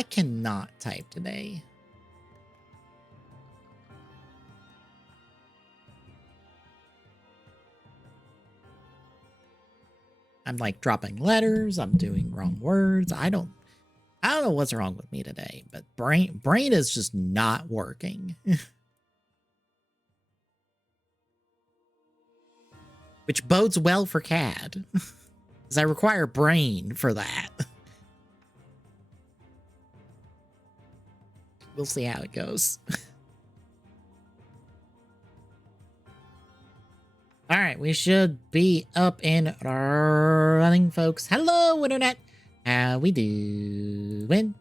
I cannot type today. I'm like dropping letters. I'm doing wrong words. I don't know what's wrong with me today, but brain is just not working. Which bodes well for CAD. Because I require brain for that. We'll see how it goes. All right, we should be up and running, folks. Hello, Internet. How we doing?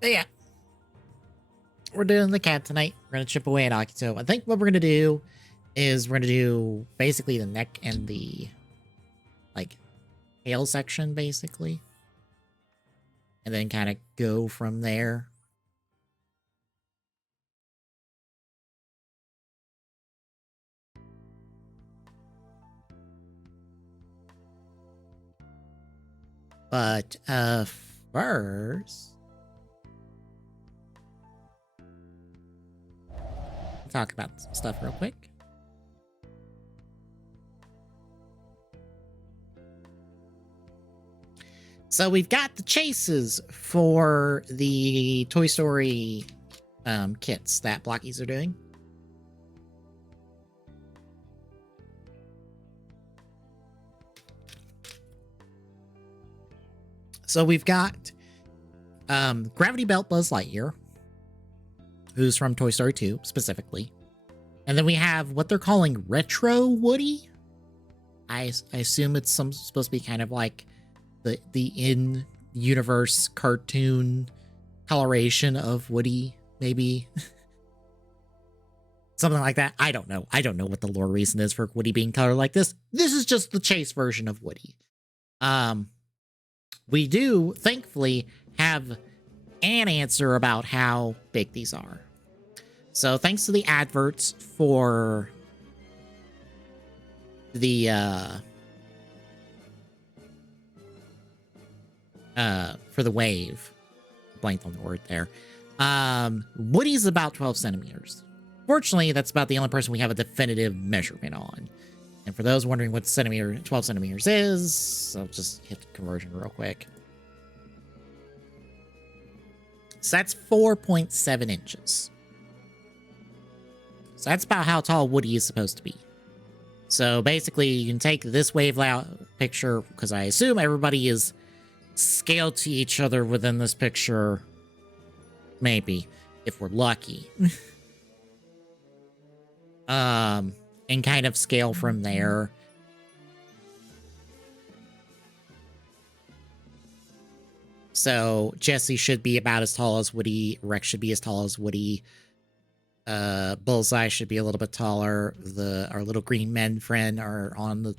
But yeah, we're doing the cat tonight. We're going to chip away at Akito. I think what we're going to do is we're going to do basically the neck and the, like, tail section, basically. And then kind of go from there. But, first... talk about some stuff real quick. So we've got the chases for the Toy Story kits that Blockies are doing. So we've got Gravity Belt Buzz Lightyear, who's from Toy Story 2, specifically. And then we have what they're calling Retro Woody. I assume it's supposed to be kind of like the in-universe cartoon coloration of Woody, maybe. Something like that. I don't know. I don't know what the lore reason is for Woody being colored like this. This is just the chase version of Woody. We do, thankfully, have an answer about how big these are. So thanks to the adverts for the wave, blanked on the word there. Woody's about 12 centimeters. Fortunately, that's about the only person we have a definitive measurement on. And for those wondering what 12 centimeters is, I'll just hit the conversion real quick. So that's 4.7 inches. So that's about how tall Woody is supposed to be. So basically, you can take this wave layout picture, because I assume everybody is scaled to each other within this picture. Maybe, if we're lucky. And kind of scale from there. So Jesse should be about as tall as Woody. Rex should be as tall as Woody. Bullseye should be a little bit taller. Our little green men friend are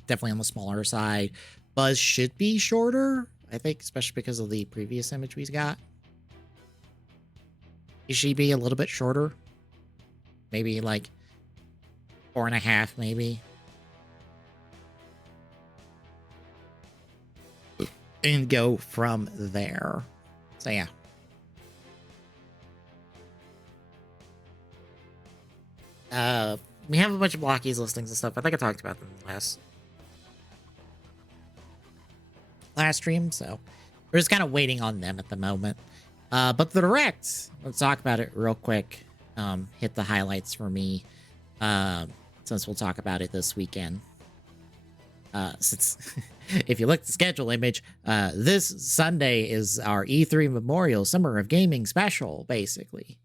definitely on the smaller side. Buzz should be shorter, I think, especially because of the previous image we got. He should be a little bit shorter. Maybe like 4.5, maybe. And go from there. So yeah. We have a bunch of Blockies listings and stuff. I think I talked about them in the last stream, so we're just kind of waiting on them at the moment. But the Direct, let's talk about it real quick. Hit the highlights for me, since we'll talk about it this weekend. Since if you look at the schedule image, this Sunday is our E3 Memorial Summer of Gaming special, basically.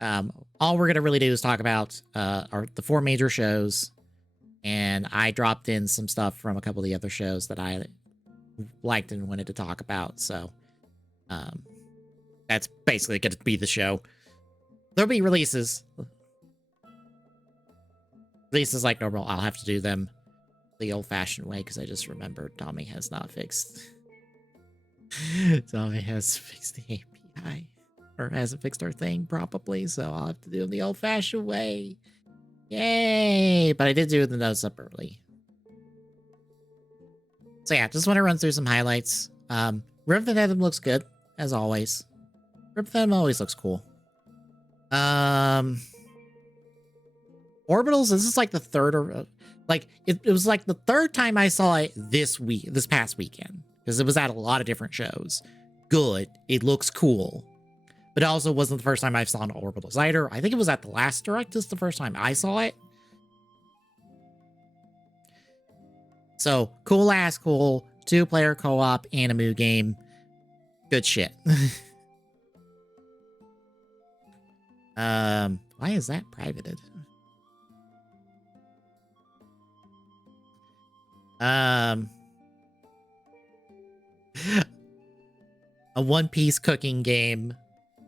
All we're gonna really do is talk about are the 4 major shows, and I dropped in some stuff from a couple of the other shows that I liked and wanted to talk about. So that's basically going to be the show. There'll be releases like normal. I'll have to do them the old-fashioned way because I just remembered Tommy has not fixed. Tommy has fixed the API, or hasn't fixed our thing probably, so I'll have to do it the old-fashioned way. Yay! But I did do the notes up early. So yeah, just want to run through some highlights. Rift of Denim looks good, as always. Rift of Denim always looks cool. Orbitals, this is like the third, or like it was like the third time I saw it this past weekend, because it was at a lot of different shows. Good, it looks cool, but it also wasn't the first time I saw an Orbitals either. I think it was at the last Direct. This is the first time I saw it. So cool ass cool 2-player co-op anime game. Good shit. Why is that privated? A One Piece cooking game.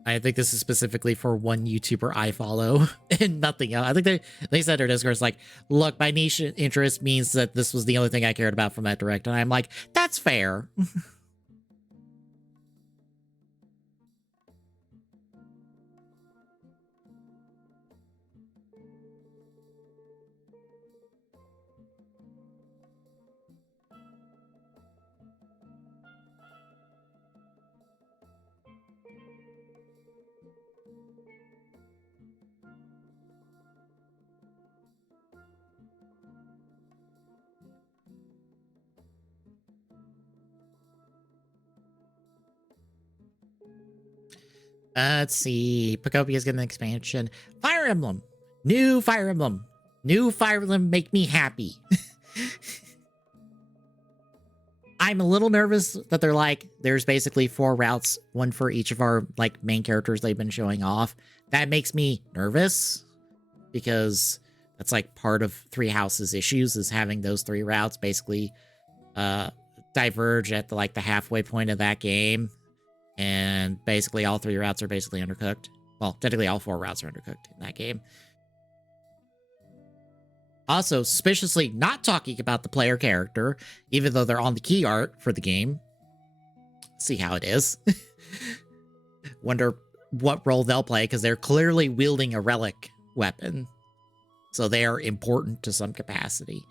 I think this is specifically for one YouTuber I follow and nothing else. I think they said their Discord's like, look, my niche interest means that this was the only thing I cared about from that Direct. And I'm like, that's fair. Let's see. Pacopia's getting an expansion. Fire Emblem. New Fire Emblem. New Fire Emblem make me happy. I'm a little nervous that they're like, there's basically 4 routes, one for each of our like main characters they've been showing off. That makes me nervous because that's like part of Three Houses' issues, is having those 3 routes basically diverge at the halfway point of that game. And basically all 3 routes are basically undercooked. Well, technically all 4 routes are undercooked in that game. Also, suspiciously not talking about the player character, even though they're on the key art for the game. See how it is. Wonder what role they'll play, because they're clearly wielding a relic weapon. So they are important to some capacity.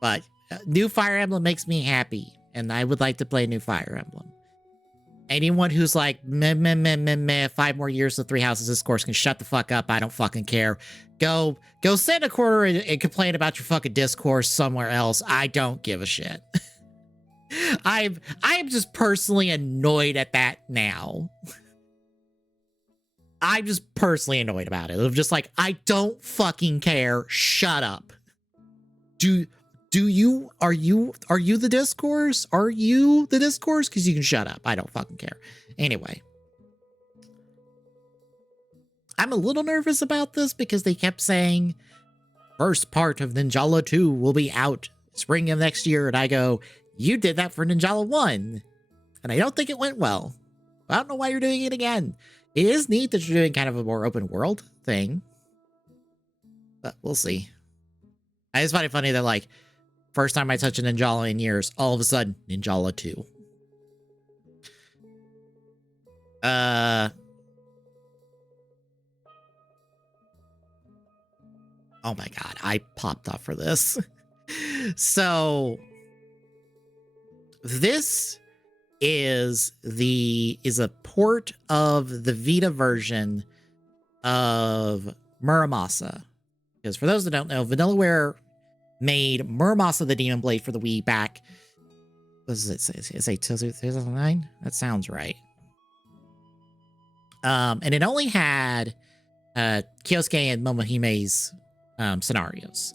But new Fire Emblem makes me happy, and I would like to play new Fire Emblem. Anyone who's like, meh, meh, meh, meh, meh, 5 more years of 3 Houses Discourse can shut the fuck up. I don't fucking care. Go sit in a corner and complain about your fucking discourse somewhere else. I don't give a shit. I am just personally annoyed at that now. I'm just personally annoyed about it. I'm just like, I don't fucking care. Shut up. Are you the discourse? Are you the discourse? Because you can shut up. I don't fucking care. Anyway. I'm a little nervous about this because they kept saying first part of Ninjala 2 will be out spring of next year. And I go, you did that for Ninjala 1. And I don't think it went well. I don't know why you're doing it again. It is neat that you're doing kind of a more open world thing. But we'll see. I just find it funny that like, first time I touch a Ninjala in years, all of a sudden, Ninjala 2. Oh my god, I popped off for this. So, this is a port of the Vita version of Muramasa. Because for those that don't know, Vanillaware made Muramasa the Demon Blade for the Wii back. What does it say? Is it 2009? That sounds right. And it only had Kyosuke and Momohime's scenarios.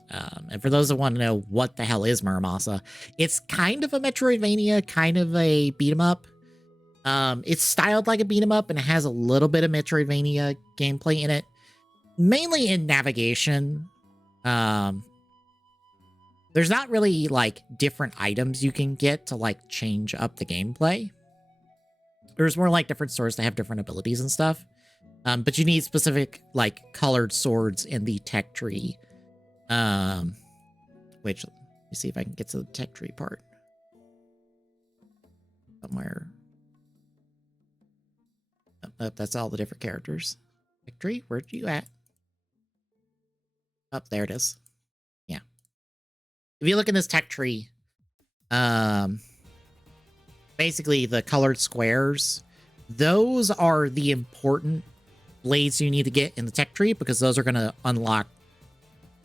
And for those that want to know what the hell is Muramasa, it's kind of a Metroidvania, kind of a beat 'em up. It's styled like a beat 'em up and it has a little bit of Metroidvania gameplay in it, mainly in navigation. There's not really like different items you can get to like change up the gameplay. There's more like different swords that have different abilities and stuff. But you need specific like colored swords in the tech tree. Which, let me see if I can get to the tech tree part. Somewhere. Oh, that's all the different characters. Tech tree, where'd you at? Oh, there it is. Yeah. If you look in this tech tree, basically the colored squares, those are the important blades you need to get in the tech tree because those are going to unlock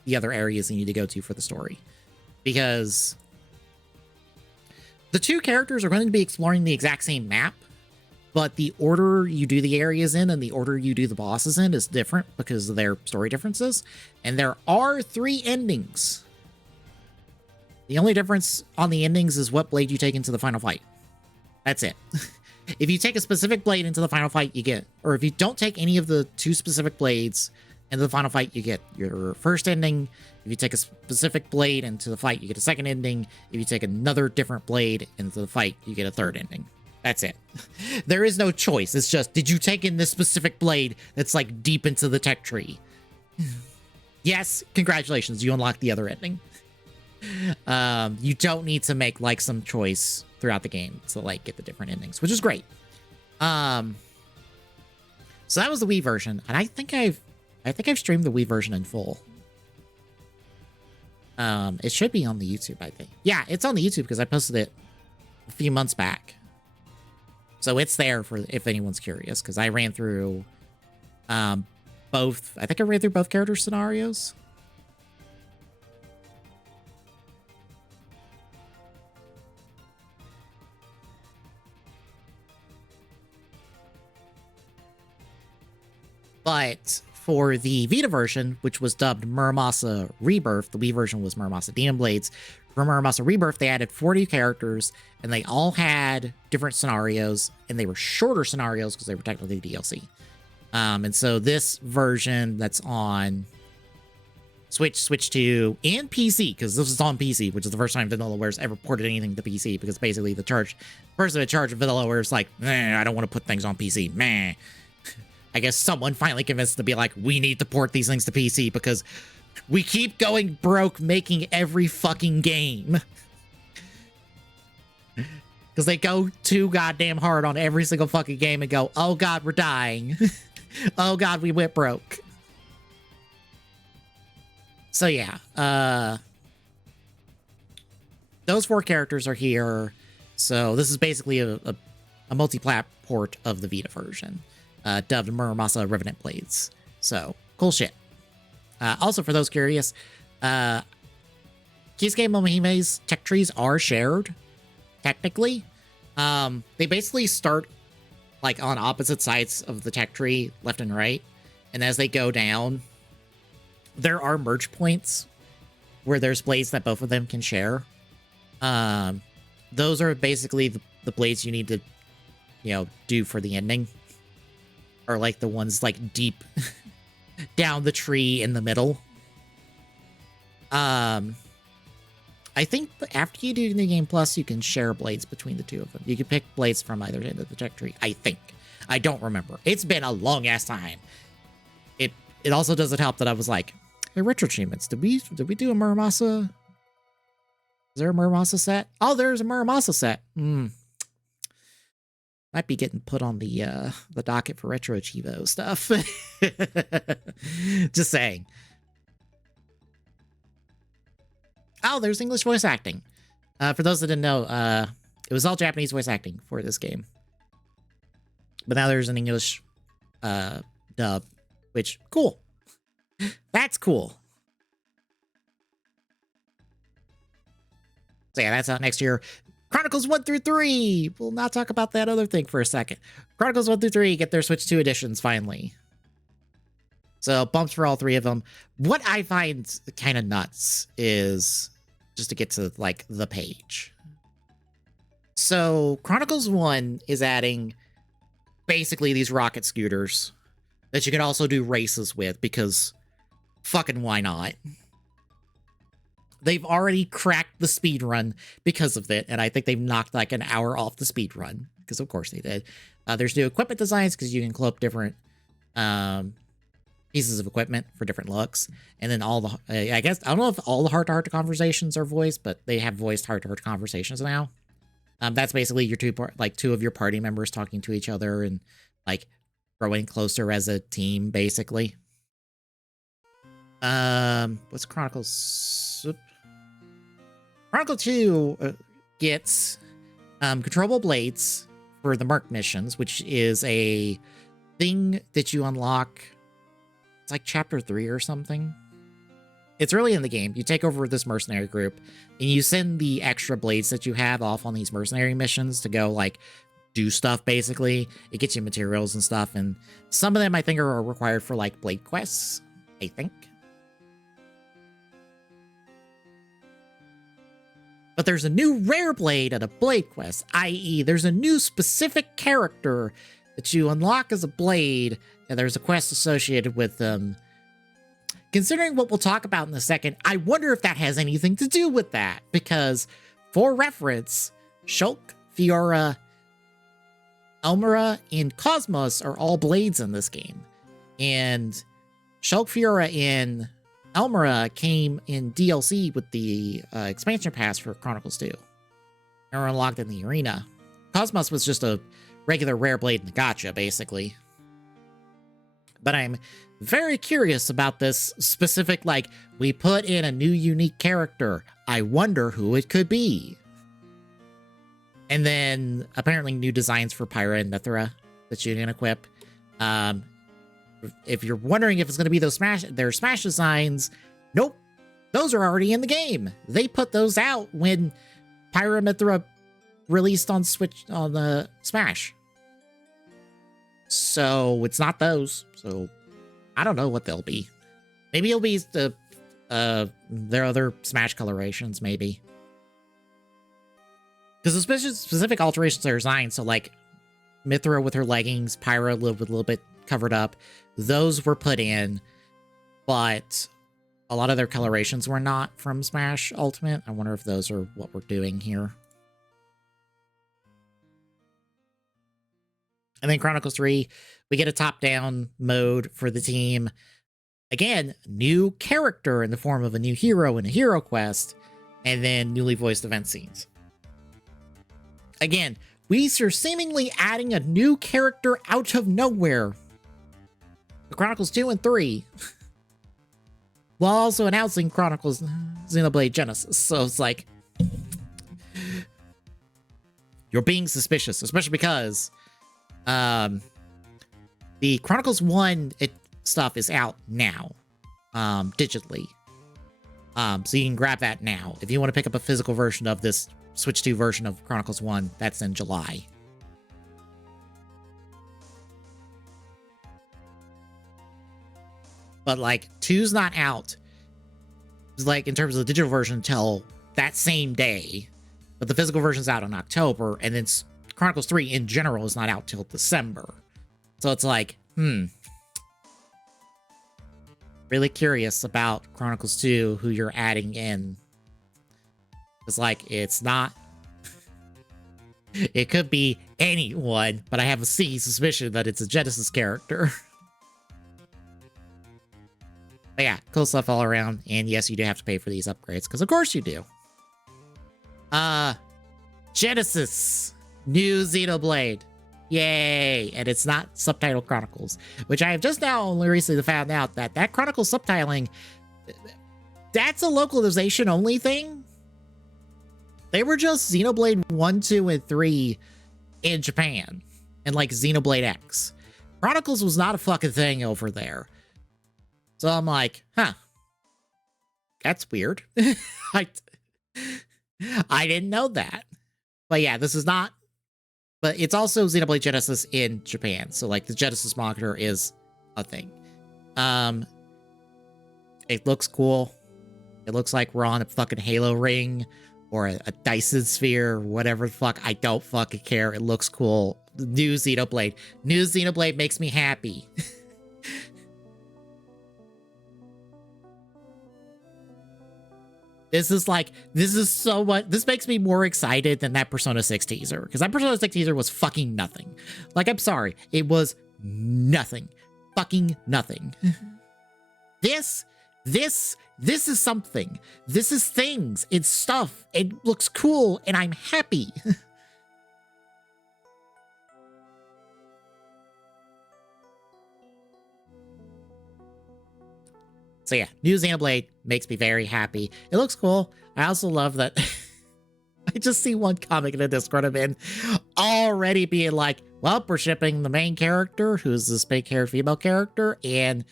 the other areas you need to go to for the story. Because the two characters are going to be exploring the exact same map, but the order you do the areas in and the order you do the bosses in is different because of their story differences. And there are 3 endings. The only difference on the endings is what blade you take into the final fight. That's it. If you take a specific blade into the final fight, you get, or if you don't take any of the 2 specific blades into the final fight, you get your first ending. If you take a specific blade into the fight, you get a second ending. If you take another different blade into the fight, you get a third ending. That's it. There is no choice. It's just, did you take in this specific blade that's like deep into the tech tree? Yes, congratulations, you unlock the other ending. You don't need to make like some choice throughout the game to like get the different endings, which is great. So that was the Wii version, and I think I've streamed the Wii version in full. It should be on the YouTube, I think. Yeah, it's on the YouTube because I posted it a few months back. So it's there for if anyone's curious, because I ran through both. I think I ran through both character scenarios. But for the Vita version, which was dubbed Muramasa Rebirth, the Wii version was Muramasa Demon Blades. For Muramasa Rebirth, they added 40 characters, and they all had different scenarios, and they were shorter scenarios because they were technically DLC. And so this version that's on Switch 2, and PC, because this is on PC, which is the first time VanillaWare's ever ported anything to PC, because basically the person in charge of VanillaWare is like, I don't want to put things on PC, meh. I guess someone finally convinced them to be like, we need to port these things to PC because we keep going broke making every fucking game. Because they go too goddamn hard on every single fucking game and go, oh god, we're dying. Oh god, we went broke. So yeah, those 4 characters are here. So this is basically a multi-plat port of the Vita version. Dubbed Muramasa Revenant Blades. So, cool shit. Also, for those curious, Kisuke Momohime's tech trees are shared, technically. They basically start, like, on opposite sides of the tech tree, left and right. And as they go down, there are merge points where there's blades that both of them can share. Those are basically the blades you need to, do for the ending. Or like the ones like deep down the tree in the middle. I think after you do New Game Plus, you can share blades between the 2 of them. You can pick blades from either end of the tech tree, I think. I don't remember. It's been a long ass time. It also doesn't help that I was like, hey, retro achievements, did we do a Muramasa? Is there a Muramasa set? Oh, there's a Muramasa set. Might be getting put on the docket for Retro Chivo stuff. Just saying. Oh, there's English voice acting. For those that didn't know, it was all Japanese voice acting for this game. But now there's an English dub, which, cool. That's cool. So yeah, that's out next year. Chronicles 1 through 3. We'll not talk about that other thing for a second. Chronicles 1 through 3 get their Switch 2 editions finally. So bumps for all 3 of them. What I find kind of nuts is just to get to like the page. So Chronicles 1 is adding basically these rocket scooters that you can also do races with, because fucking why not? They've already cracked the speed run because of it, and I think they've knocked like an hour off the speed run, because of course they did. There's new equipment designs because you can clip different pieces of equipment for different looks, and then all the I guess I don't know if all the heart-to-heart conversations are voiced, but they have voiced heart-to-heart conversations now. That's basically your two of your party members talking to each other and like growing closer as a team, basically. What's Chronicles? Chronicle 2 gets controllable blades for the Merc missions, which is a thing that you unlock. It's like chapter 3 or something. It's early in the game. You take over this mercenary group and you send the extra blades that you have off on these mercenary missions to go like do stuff, basically. It gets you materials and stuff, and some of them I think are required for like blade quests, I think. But there's a new rare blade at a blade quest, i.e. there's a new specific character that you unlock as a blade, and there's a quest associated with them. Considering what we'll talk about in a second, I wonder if that has anything to do with that, because for reference, Shulk, Fiora, Elmira, and Cosmos are all blades in this game. And Shulk, Fiora, and Elmira came in DLC with the expansion pass for Chronicles 2. They were unlocked in the arena. Cosmos was just a regular rare blade in the gacha, basically. But I'm very curious about this specific, like, we put in a new unique character. I wonder who it could be. And then apparently new designs for Pyra and Mithra that you can equip. If you're wondering if it's going to be their Smash designs, nope. Those are already in the game. They put those out when Pyra and Mithra released on Switch, on the Smash. So it's not those. So I don't know what they'll be. Maybe it'll be their other Smash colorations, maybe. Because the specific alterations are designed, so like Mithra with her leggings, Pyra with a little bit covered up, those were put in, but a lot of their colorations were not from Smash Ultimate. I wonder if those are what we're doing here. And then Chronicles 3, we get a top-down mode for the team. Again, new character in the form of a new hero and a hero quest, and then newly voiced event scenes. Again, we are seemingly adding a new character out of nowhere. The Chronicles 2 and 3. While also announcing Chronicles Xenoblade Genesis. So it's like, you're being suspicious, especially because the Chronicles 1 stuff is out now, digitally. So you can grab that now. If you want to pick up a physical version of this Switch 2 version of Chronicles 1, that's in July. But like 2's not out, like in terms of the digital version, until that same day. But the physical version's out in October, and then Chronicles 3 in general is not out till December. So it's like, really curious about Chronicles 2, who you're adding in. It's like, it's not... It could be anyone, but I have a sneaky suspicion that it's a Genesis character. But yeah, cool stuff all around. And yes, you do have to pay for these upgrades, because of course you do. Genesis! New Xenoblade. Yay! And it's not Subtitle Chronicles, which I have just now only recently found out that Chronicles subtitling, that's a localization only thing. They were just Xenoblade 1, 2, and 3 in Japan, and like Xenoblade X. Chronicles was not a fucking thing over there. So I'm like, huh. That's weird. I didn't know that. But yeah, this is not... But it's also Xenoblade Genesis in Japan. So like the Genesis moniker is a thing. It looks cool. It looks like we're on a fucking Halo ring or a Dyson sphere, whatever the fuck. I don't fucking care. It looks cool. New Xenoblade. New Xenoblade makes me happy. This is so much. This makes me more excited than that Persona 6 teaser. Because that Persona 6 teaser was fucking nothing. Like, I'm sorry. It was nothing. Fucking nothing. This is something. This is things. It's stuff. It looks cool, and I'm happy. So yeah, New Xenoblade makes me very happy. It looks cool. I also love that I just see one comic in the Discord I'm in already being like, well, we're shipping the main character, who's this big-haired female character, and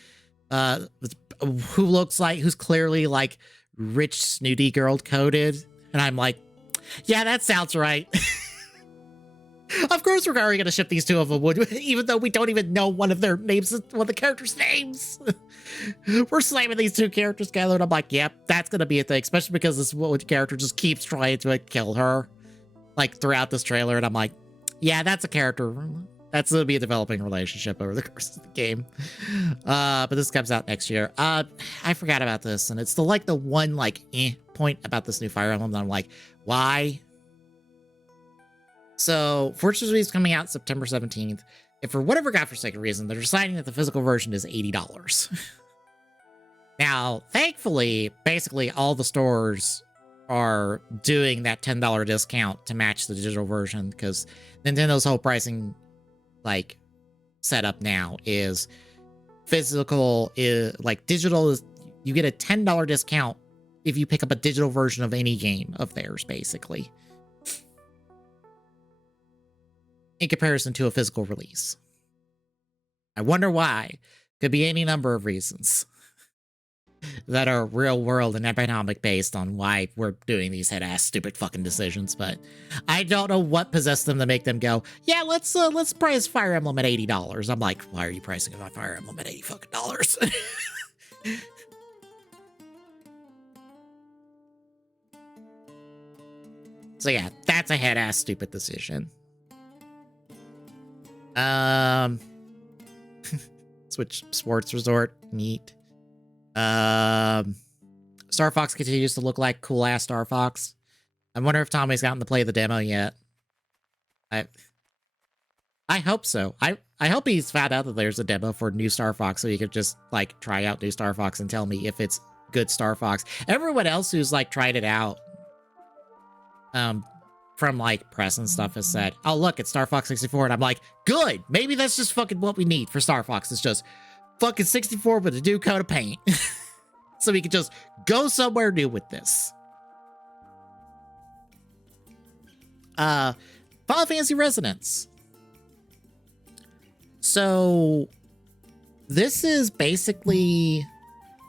who's clearly like rich, snooty girl coded. And I'm like, yeah, that sounds right. Of course we're already going to ship these two of them, even though we don't even know one of their names, one of the characters' names. We're slamming these two characters together, and I'm like, yep, that's going to be a thing, especially because this one character just keeps trying to kill her, like, throughout this trailer, and I'm like, yeah, that's a character. That's going to be a developing relationship over the course of the game. But this comes out next year. I forgot about this, and it's the one, point about this new Fire Emblem that I'm like, why? So, fortunately, it's coming out September 17th. If for whatever godforsaken reason, they're deciding that the physical version is $80. Now, thankfully, basically all the stores are doing that $10 discount to match the digital version, because Nintendo's whole pricing, setup now is physical is, digital is, you get a $10 discount if you pick up a digital version of any game of theirs, basically, in comparison to a physical release. I wonder why. Could be any number of reasons that are real world and economic based on why we're doing these head-ass stupid fucking decisions, but I don't know what possessed them to make them go, yeah, let's price Fire Emblem at $80. I'm like, why are you pricing my Fire Emblem at $80 fucking dollars? So yeah, that's a head-ass stupid decision. Switch Sports Resort, neat. Star Fox continues to look like cool-ass Star Fox. I wonder if Tommy's gotten to play the demo yet. I hope so. I hope he's found out that there's a demo for new Star Fox, so he could just, try out new Star Fox and tell me if it's good Star Fox. Everyone else who's, tried it out, from, press and stuff has said, oh, look, it's Star Fox 64, and I'm like, good! Maybe that's just fucking what we need for Star Fox. It's just fucking 64 with a new coat of paint. So we can just go somewhere new with this. Final Fantasy Resonance. So, this is basically...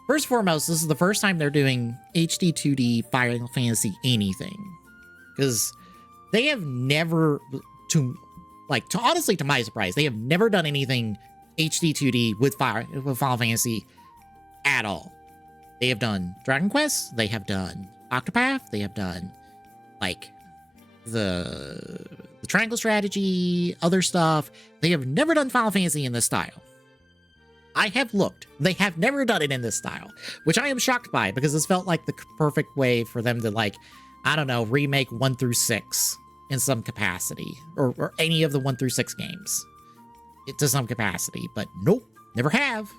First and foremost, this is the first time they're doing HD 2D Final Fantasy anything. Because they have never, honestly, to my surprise, they have never done anything HD 2D with Final Fantasy at all. They have done Dragon Quest, they have done Octopath, they have done, the Triangle Strategy, other stuff. They have never done Final Fantasy in this style. I have looked. They have never done it in this style, which I am shocked by, because this felt like the perfect way for them to, I don't know, remake 1 through 6 in some capacity, or any of the 1 through 6 games to some capacity, but nope, never have.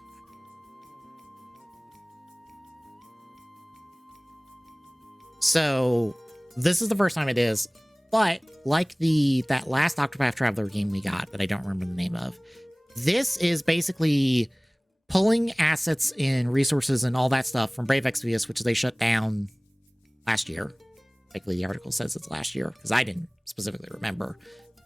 So this is the first time it is, but that last Octopath Traveler game we got that I don't remember the name of, this is basically pulling assets and resources and all that stuff from Brave Exvius, which they shut down last year. Likely the article says it's last year, because I didn't specifically remember.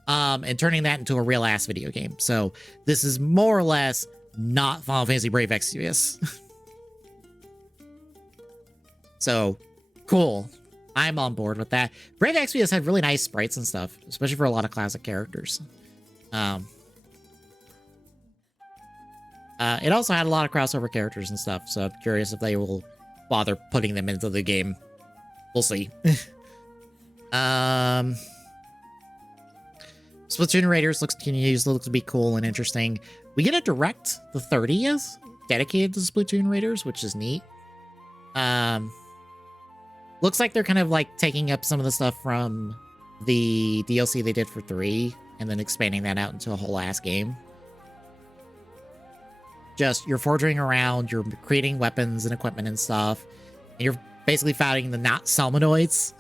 And turning that into a real-ass video game. So this is more or less not Final Fantasy Brave Exvius. So, cool. I'm on board with that. Brave Exvius had really nice sprites and stuff, especially for a lot of classic characters. It also had a lot of crossover characters and stuff, so I'm curious if they will bother putting them into the game. We'll see. Um, Splatoon Raiders continues to be cool and interesting. We get a direct the 30th dedicated to Splatoon Raiders, which is neat. Looks like they're kind of like taking up some of the stuff from the DLC they did for 3 and then expanding that out into a whole ass game. Just you're forging around, you're creating weapons and equipment and stuff, and you're basically fighting the not Salmonoids.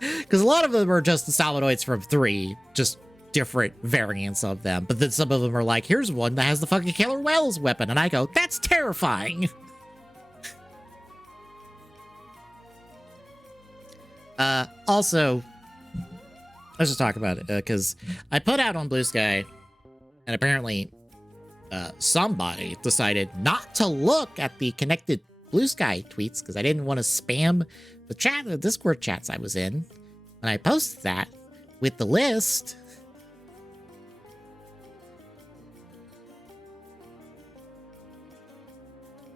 Because a lot of them are just the Salmonoids from 3, just different variants of them. But then some of them are like, here's one that has the fucking killer whales weapon. And I go, that's terrifying. Also, let's just talk about it. Because I put out on Blue Sky, and apparently somebody decided not to look at the connected Blue Sky tweets because I didn't want to spam the Discord chats I was in. And I posted that with the list.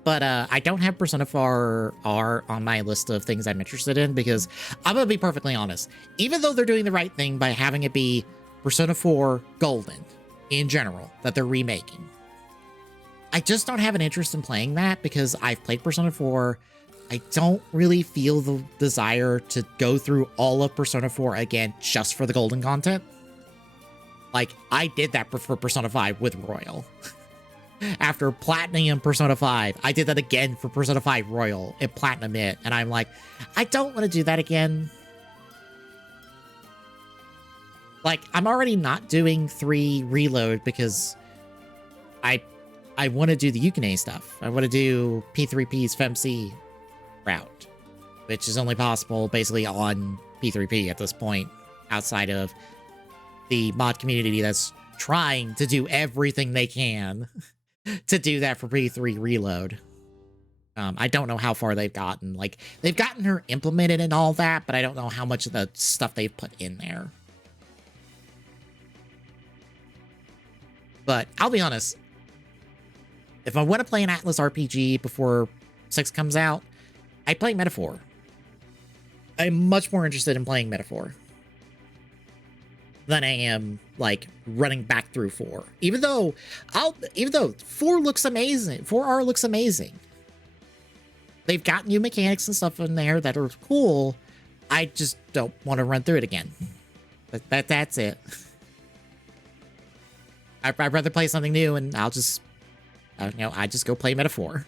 But I don't have Persona 4 R on my list of things I'm interested in because I'm going to be perfectly honest. Even though they're doing the right thing by having it be Persona 4 Golden in general that they're remaking, I just don't have an interest in playing that because I've played Persona 4. I don't really feel the desire to go through all of Persona 4 again just for the Golden content. Like, I did that for Persona 5 with Royal. After Platinum Persona 5, I did that again for Persona 5 Royal and Platinum it, and I'm like, I don't want to do that again. Like, I'm already not doing 3 Reload because I want to do the Yukine stuff. I want to do P3P's FemC route, which is only possible basically on P3P at this point, outside of the mod community that's trying to do everything they can to do that for P3 Reload. I don't know how far they've gotten. Like, they've gotten her implemented and all that, but I don't know how much of the stuff they've put in there. But I'll be honest, if I want to play an Atlas RPG before 6 comes out, I play Metaphor. I'm much more interested in playing Metaphor than I am like running back through 4. Even though 4 looks amazing, 4R looks amazing. They've got new mechanics and stuff in there that are cool. I just don't want to run through it again. That's it. I'd rather play something new, and I'll just, I just go play Metaphor.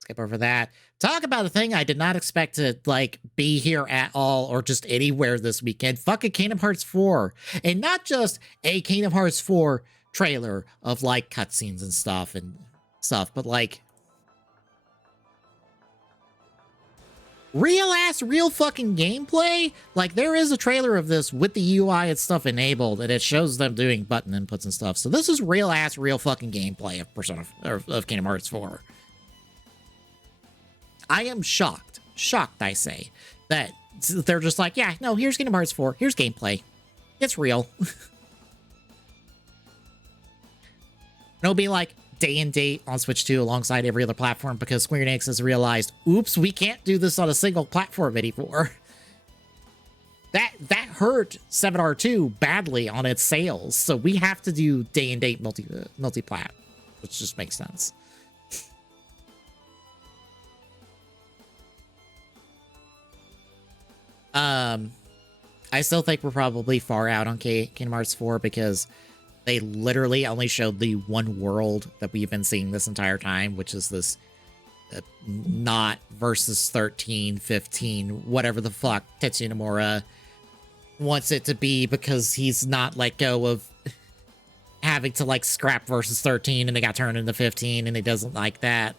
Skip over that. Talk about a thing I did not expect to, like, be here at all or just anywhere this weekend. Fucking Kingdom Hearts 4. And not just a Kingdom Hearts 4 trailer of, like, cutscenes and stuff, but, like, real fucking gameplay. Like, there is a trailer of this with the UI and stuff enabled, and it shows them doing button inputs and stuff. So this is real fucking gameplay of of Kingdom Hearts 4. I am shocked, I say, that they're just like, yeah, no, here's Kingdom Hearts 4, here's gameplay. It's real. It'll be like day and date on Switch 2 alongside every other platform because Square Enix has realized, oops, we can't do this on a single platform anymore. That hurt 7R2 badly on its sales, so we have to do day and date multi-plat, which just makes sense. I still think we're probably far out on Kingdom Hearts 4 because they literally only showed the one world that we've been seeing this entire time, which is this not versus 13, 15, whatever the fuck Tetsuya Nomura wants it to be because he's not let go of having to, like, scrap versus 13 and it got turned into 15 and he doesn't like that.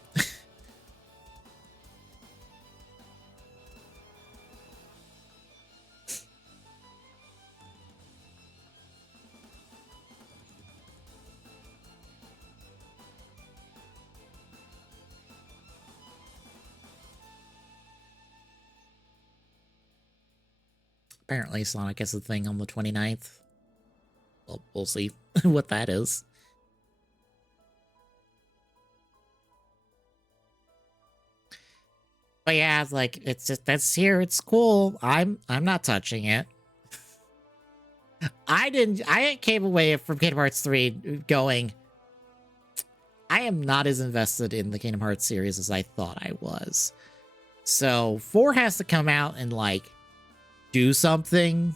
Apparently Sonic is the thing on the 29th. Well, we'll see what that is. But yeah, it's like, it's just, that's here, it's cool. I'm not touching it. I came away from Kingdom Hearts 3 going, I am not as invested in the Kingdom Hearts series as I thought I was. So 4 has to come out and like do something.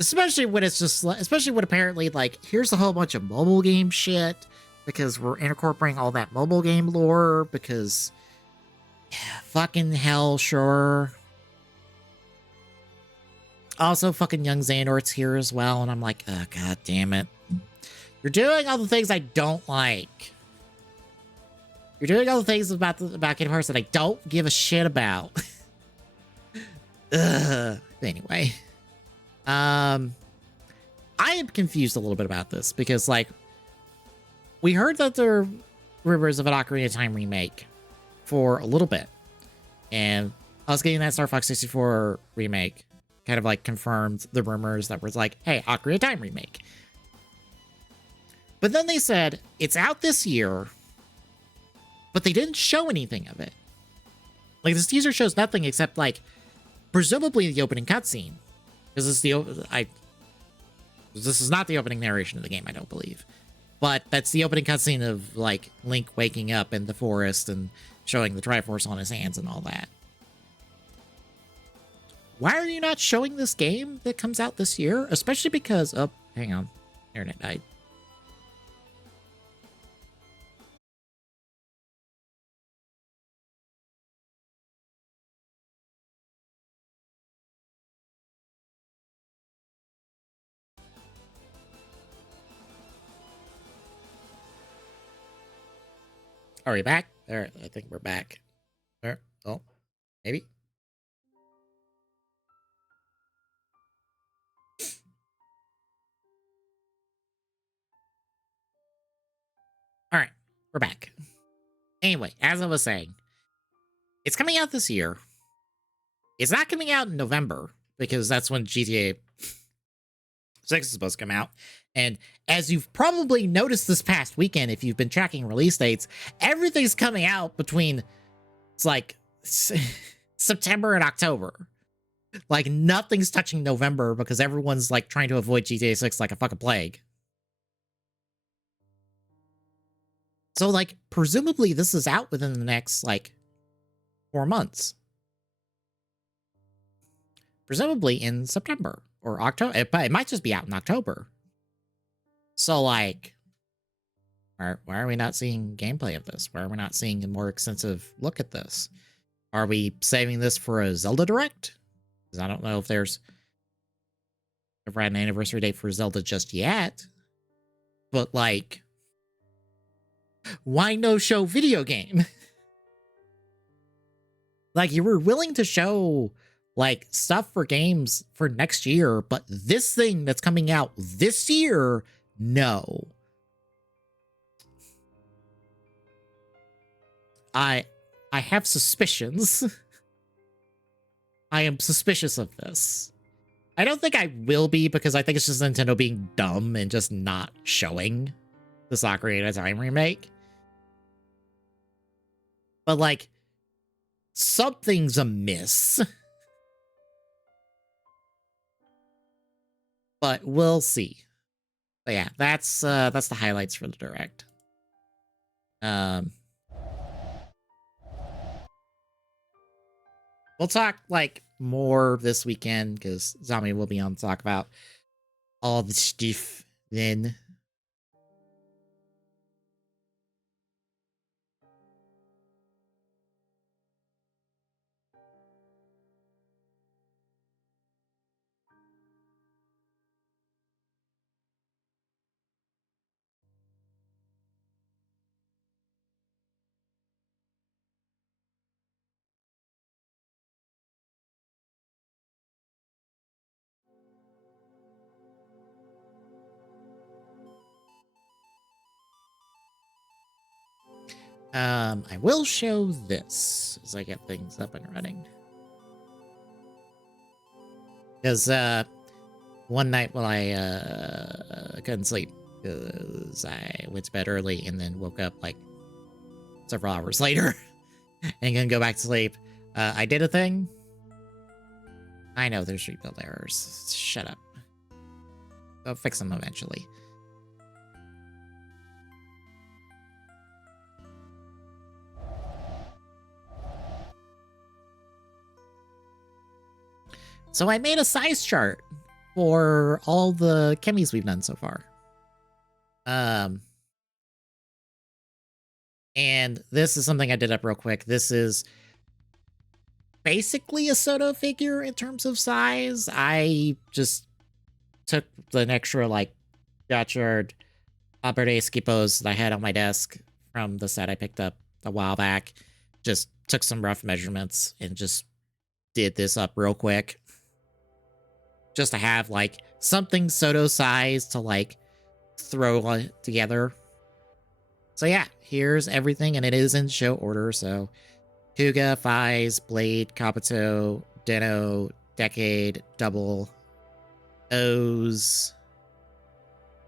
Especially when it's just, especially when apparently like, here's a whole bunch of mobile game shit because we're incorporating all that mobile game lore because yeah, fucking hell, sure. Also, fucking young Xehanort's here as well, and I'm like, oh, god damn it. You're doing all the things I don't like. You're doing all the things about Kingdom Hearts that I don't give a shit about. Ugh. Anyway. I am confused a little bit about this, because, like, we heard that there are rumors of an Ocarina of Time remake for a little bit. And us getting that Star Fox 64 remake kind of like confirmed the rumors that was like, hey, Ocarina of Time remake. But then they said, it's out this year, but they didn't show anything of it. Like, this teaser shows nothing except, like, presumably the opening cutscene. Because this is not the opening narration of the game, I don't believe. But that's the opening cutscene of, like, Link waking up in the forest and showing the Triforce on his hands and all that. Why are you not showing this game that comes out this year? Especially because... Oh, hang on. Internet died. Are we back? There, I think we're back. There. Oh, maybe. All right, we're back. Anyway, as I was saying, it's coming out this year. It's not coming out in November, because that's when GTA 6 is supposed to come out. And as you've probably noticed this past weekend, if you've been tracking release dates, everything's coming out between, it's like, September and October. Like, nothing's touching November because everyone's, like, trying to avoid GTA 6 like a fucking plague. So, like, presumably this is out within the next, like, 4 months. Presumably in September or October. It might just be out in October. So, like, why are we not seeing gameplay of this? Why are we not seeing a more extensive look at this? Are we saving this for a Zelda Direct? Because I don't know if there's ever had an anniversary date for Zelda just yet. But, like, why no show video game? Like, you were willing to show, like, stuff for games for next year, but this thing that's coming out this year, no. I have suspicions. I am suspicious of this. I don't think I will be, because I think it's just Nintendo being dumb and just not showing the Ocarina of Time remake. But, like, something's amiss. But we'll see. But yeah, that's the highlights for the Direct. We'll talk, like, more this weekend, because Zombie will be on to talk about all the stuff then. I will show this as I get things up and running. Because, one night while I couldn't sleep, because I went to bed early and then woke up, like, several hours later and couldn't go back to sleep, I did a thing. I know there's rebuild errors. Shut up. I'll fix them eventually. So I made a size chart for all the chemies we've done so far. And this is something I did up real quick. This is basically a Soto figure in terms of size. I just took an extra, like, Gotchard Operde Skipos that I had on my desk from the set I picked up a while back. Just took some rough measurements and just did this up real quick. Just to have, like, something Soto size to, like, throw together. So yeah, here's everything, and it is in show order, so Kuga, Fies, Blade, Kabuto, Deno, Decade, Double, O's,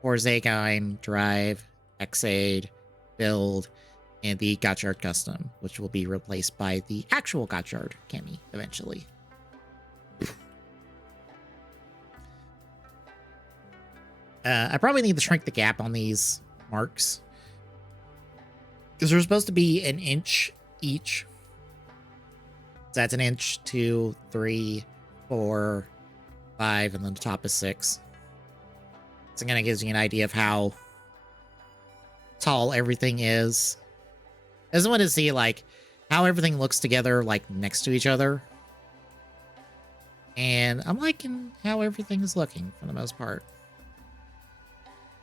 Forzageim, Drive, Xaid, Build, and the Gotchard Custom, which will be replaced by the actual Gotchard Chemy eventually. I probably need to shrink the gap on these marks, because they're supposed to be an inch each. So that's an inch, 2, 3, 4, 5, and then the top is 6. So it kind of gives you an idea of how tall everything is. I just want to see, like, how everything looks together, like, next to each other. And I'm liking how everything is looking for the most part.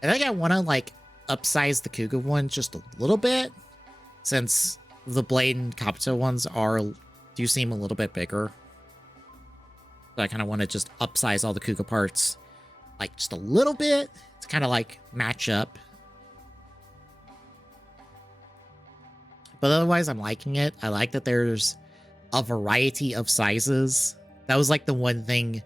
I think I want to, like, upsize the Kuga one just a little bit, since the Blade and Kabuto ones do seem a little bit bigger. So I kind of want to just upsize all the Kuga parts, like, just a little bit to kind of, like, match up. But otherwise, I'm liking it. I like that there's a variety of sizes. That was, like, the one thing.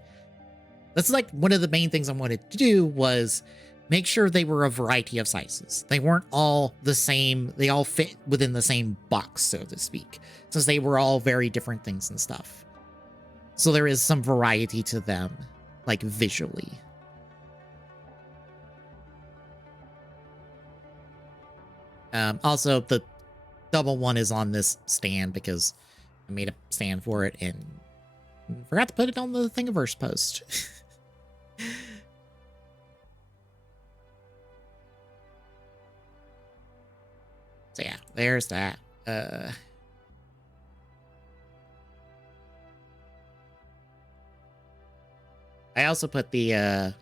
That's, like, one of the main things I wanted to do was make sure they were a variety of sizes. They weren't all the same. They all fit within the same box, so to speak, since they were all very different things and stuff. So there is some variety to them, like, visually. Also, the double one is on this stand because I made a stand for it and forgot to put it on the Thingiverse post. So yeah, there's that. I also put the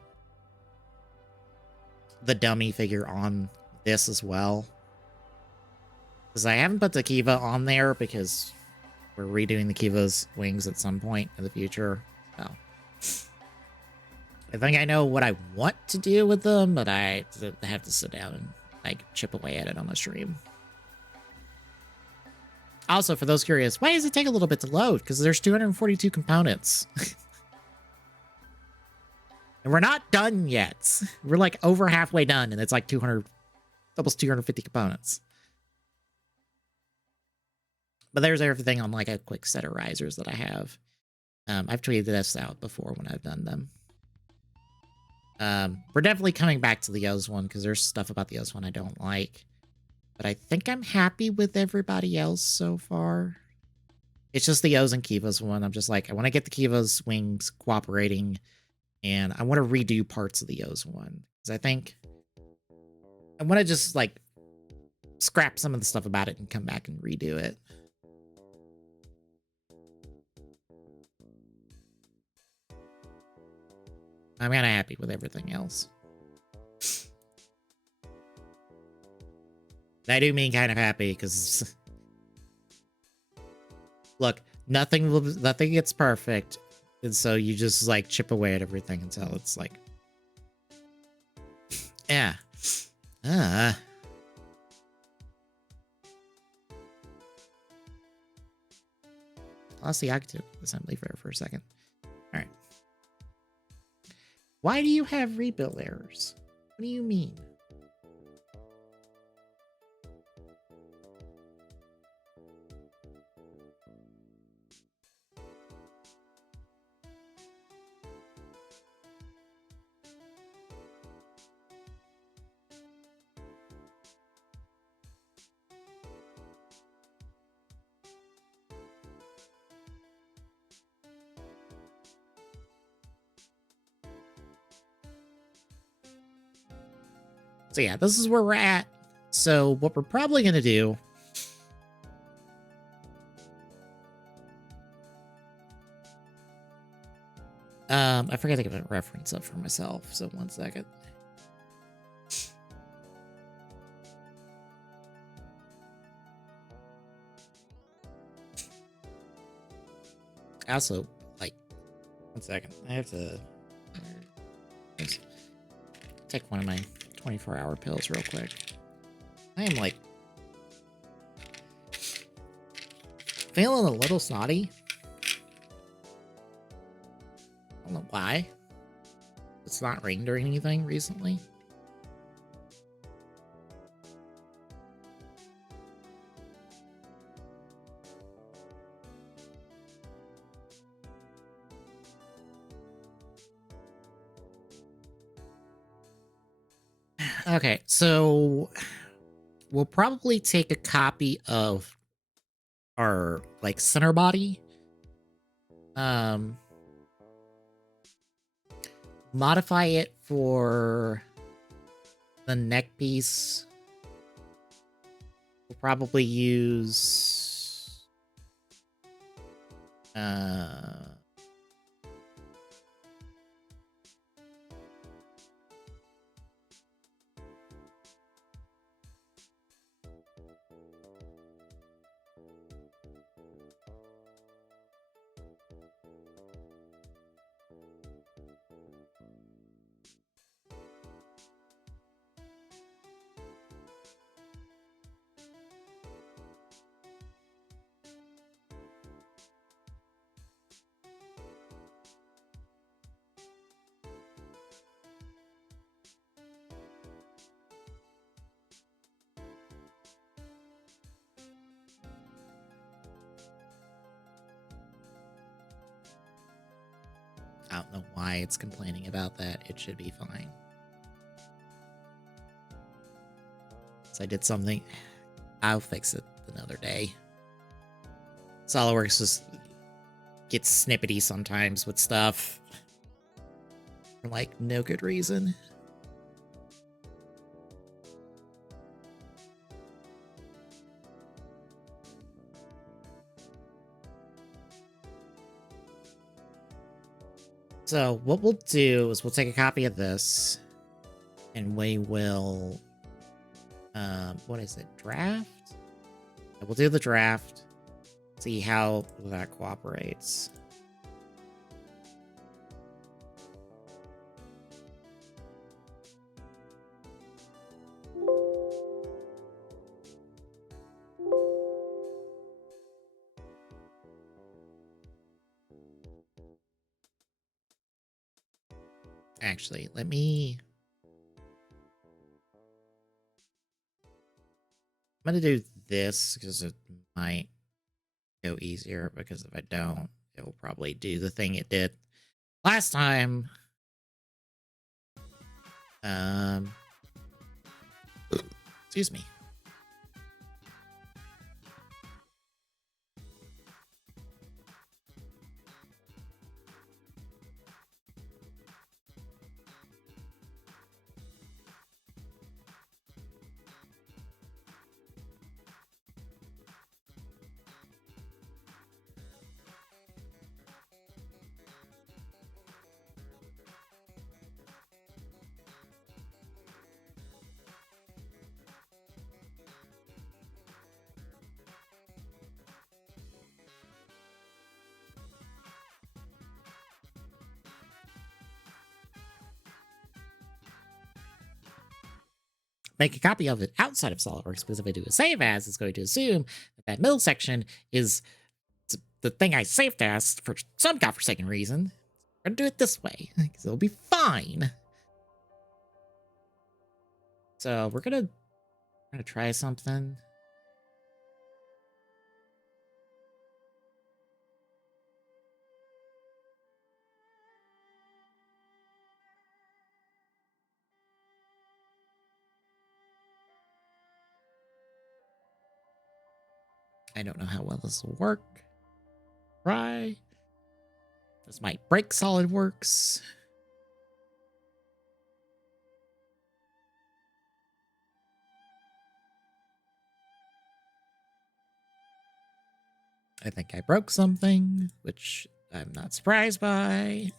dummy figure on this as well, because I haven't put the Kiva on there because we're redoing the Kiva's wings at some point in the future. So I think I know what I want to do with them, but I have to sit down and, like, chip away at it on the stream. Also, for those curious, why does it take a little bit to load? Because there's 242 components. And we're not done yet. We're, like, over halfway done, and it's like 200, almost 250 components. But there's everything on, like, a quick set of risers that I have. I've tweeted this out before when I've done them. We're definitely coming back to the O's one, because there's stuff about the O's one I don't like. But I think I'm happy with everybody else so far. It's just the O's and Kiva's one. I'm just like, I want to get the Kiva's wings cooperating, and I want to redo parts of the O's one. Because I think I want to just, like, scrap some of the stuff about it and come back and redo it. I'm kind of happy with everything else. I do mean kind of happy, because look, nothing gets perfect, and so you just, like, chip away at everything until it's like, yeah, lost the octave assembly for a second. All right, why do you have rebuild errors? What do you mean? So yeah, this is where we're at. So what we're probably going to do... I forgot to give a reference up for myself, so 1 second. Also, like, 1 second. I have to take one of my 24-hour pills real quick. I am, like, feeling a little snotty. I don't know why. It's not rained or anything recently. Okay, so we'll probably take a copy of our, like, center body. Modify it for the neck piece. We'll probably use I don't know why it's complaining about that. It should be fine. So I did something. I'll fix it another day. SolidWorks just gets snippety sometimes with stuff. For, like, no good reason. So what we'll do is we'll take a copy of this and we will, what is it? Draft? We'll do the draft, see how that cooperates. Actually, let me... I'm going to do this because it might go easier, because if I don't, it will probably do the thing it did last time. Excuse me. Make a copy of it outside of SolidWorks, because if I do a save as, it's going to assume that that middle section is the thing I saved as for some godforsaken reason. We're going to do it this way, because it'll be fine. So we're gonna try something. I don't know how well this will work. Try. This might break SolidWorks. I think I broke something, which I'm not surprised by.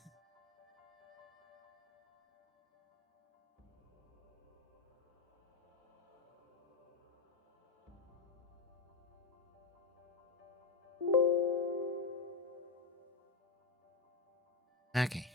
Okay.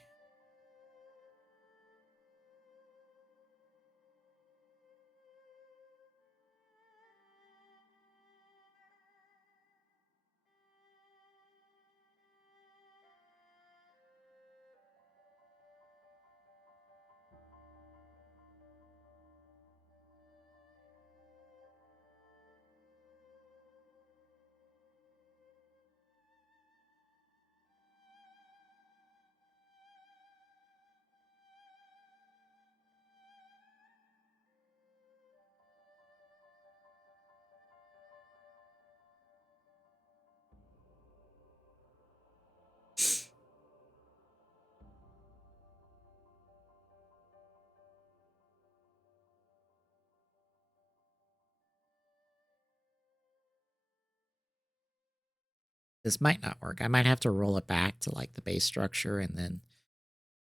This might not work. I might have to roll it back to like the base structure and then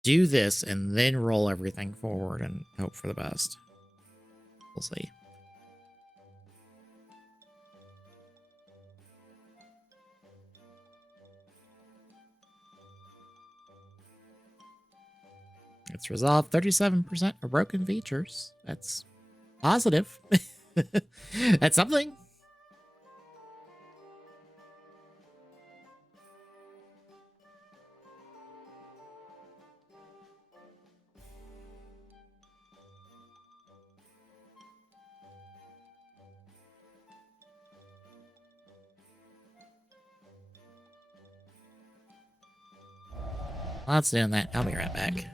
do this and then roll everything forward and hope for the best. We'll see. It's resolved 37% of broken features. That's positive. That's something. While it's doing that, I'll be right back.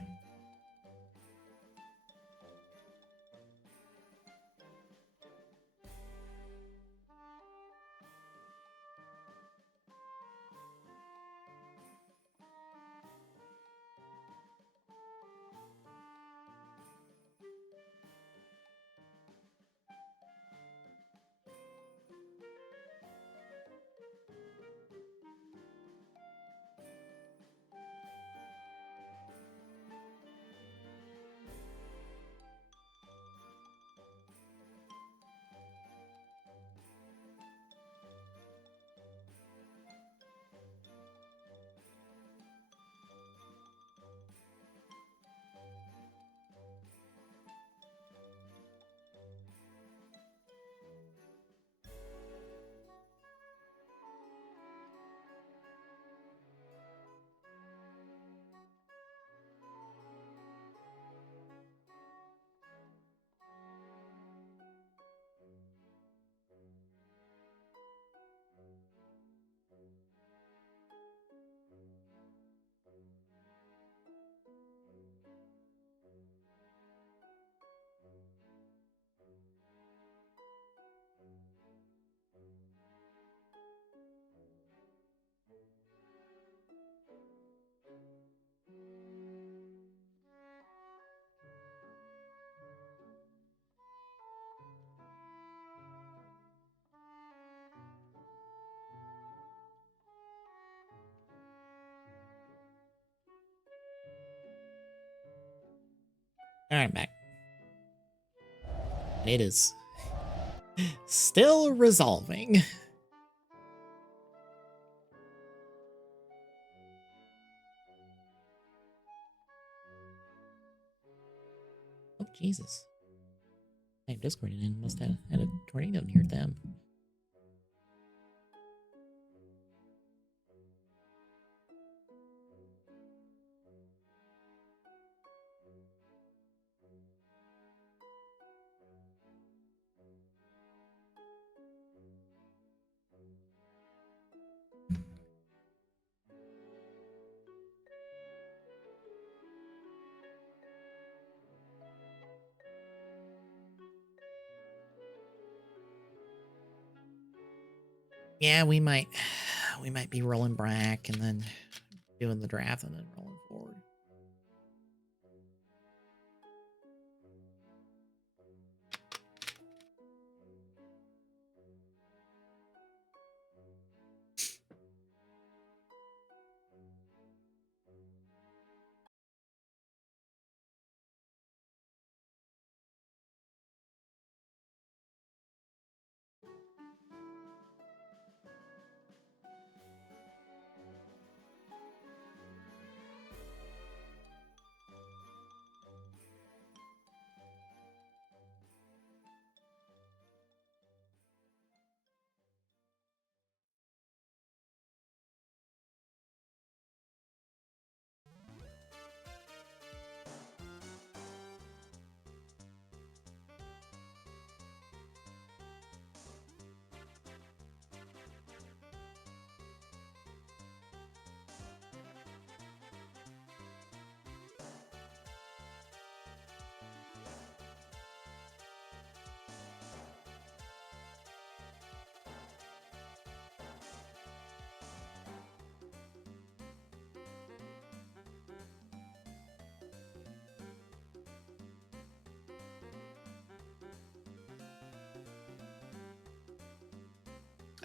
All right, back. It is still resolving. Oh, Jesus. Hey, Discord must have had a tornado near them. Yeah, we might be rolling back and then doing the draft and then rolling forward.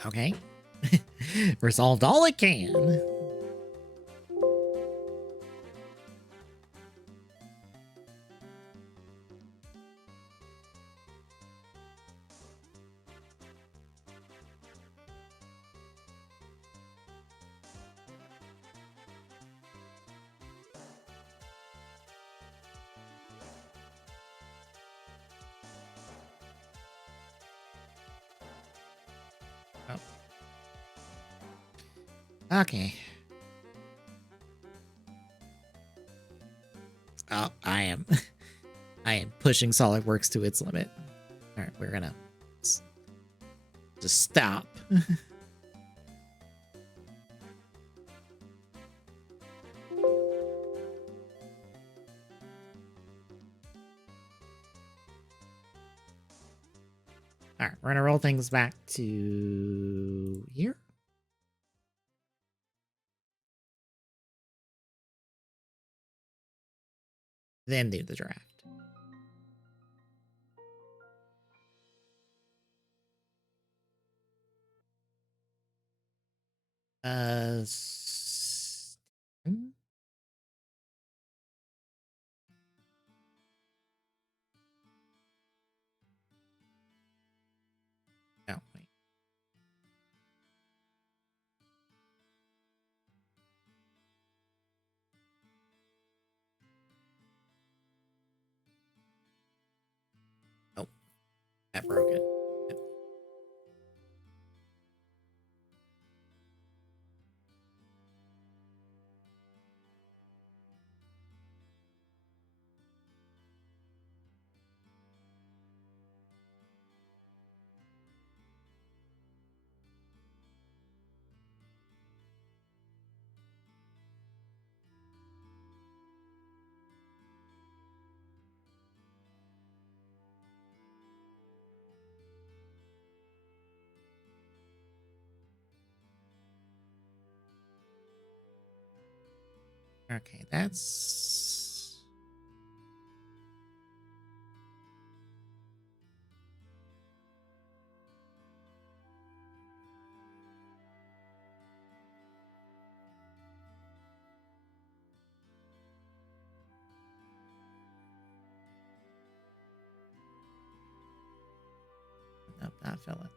Okay. Resolved all it can. Okay. Oh, I am pushing SolidWorks to its limit. All right, we're gonna just stop. All right, we're gonna roll things back to here. Then do the draft. Uh, no, wait. Oh, that broke it. Okay, that's... Nope, not filling.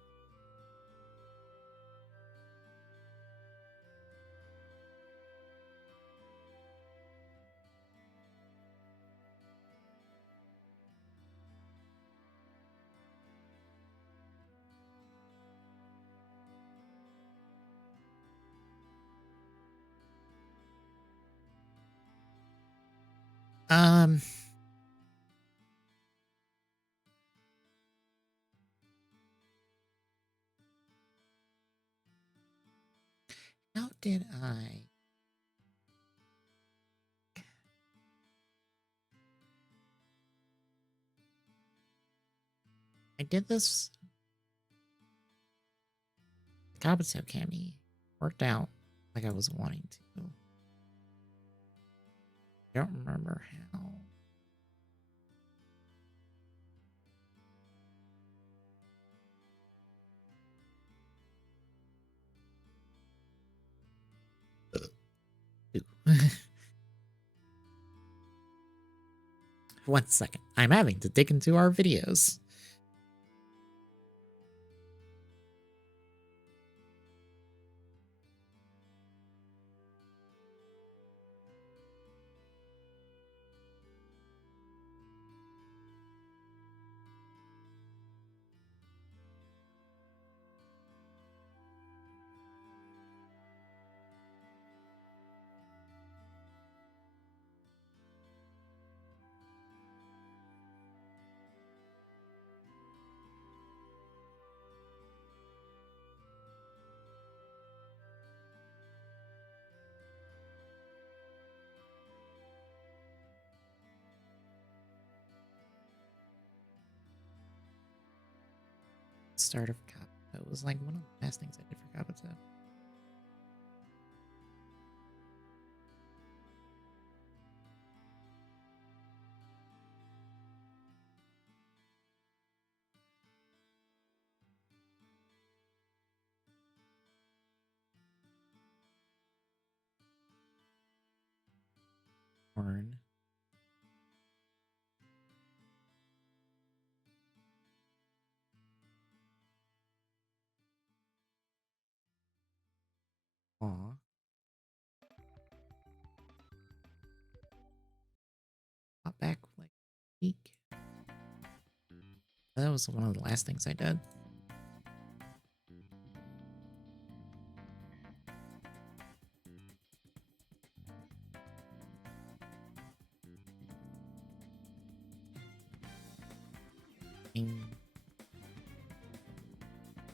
How did I... I did this... Kabuto Chemy worked out like I was wanting to. Don't remember how. One second. I'm having to dig into our videos. Start of Kabuto. It was like one of the best things I did for Kabuto. horn. Aw. Got back like a week. That was one of the last things I did.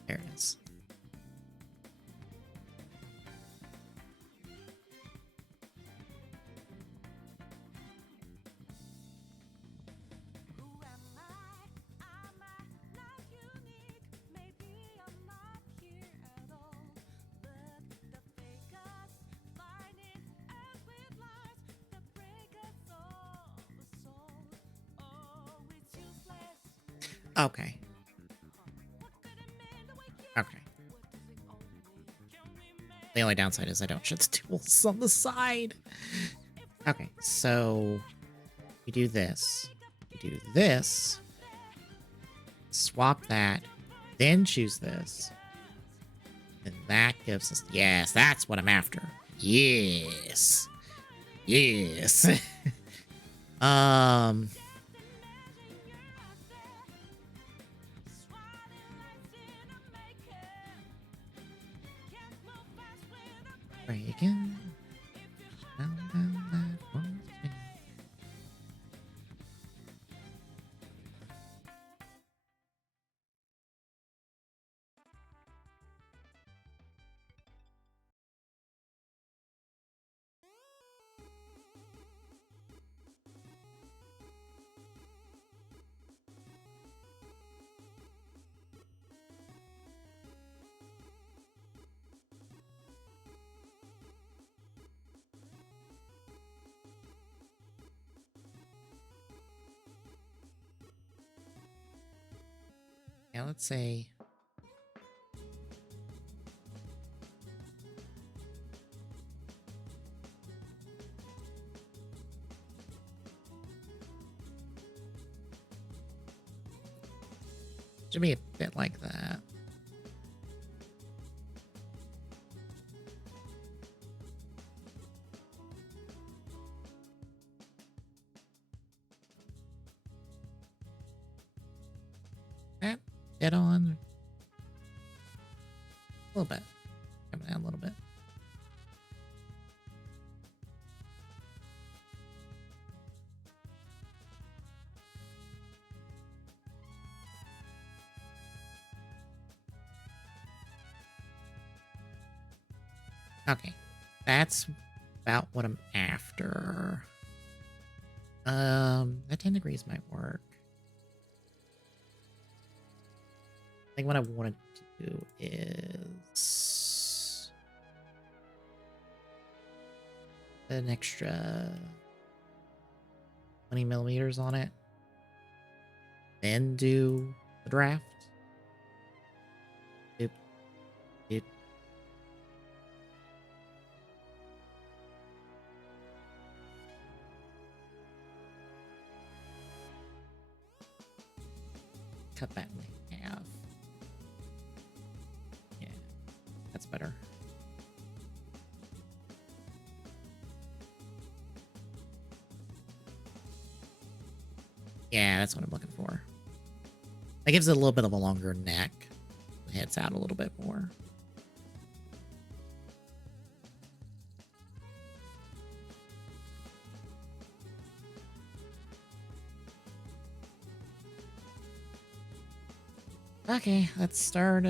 There it is. Okay. Okay. The only downside is I don't shut the tools on the side. Okay, so we do this. We do this. Swap that. Then choose this. And that gives us... Yes, that's what I'm after. Yes. Yes. Try again. Down that one. Now let's say... Should be a bit like that. That dead on. A little bit. Coming down a little bit. Okay, that's about what I'm after. That 10 degrees might work. I think what I wanted to do is an extra 20 millimeters on it, then do the draft. Doop, doop. Cut that in half. Yeah, that's better. Yeah, that's what I'm looking for. That gives it a little bit of a longer neck. The head's out a little bit more. Okay, let's start,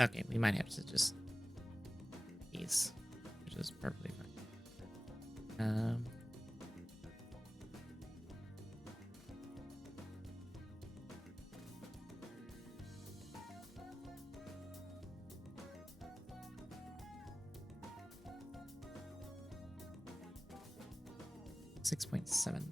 Okay, we might have to just these, which is perfectly fine. 6.7.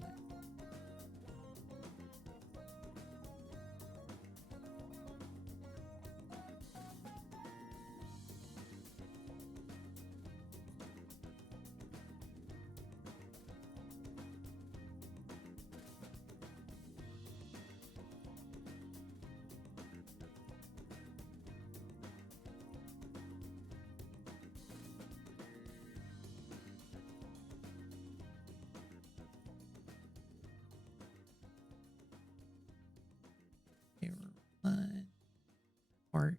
Part.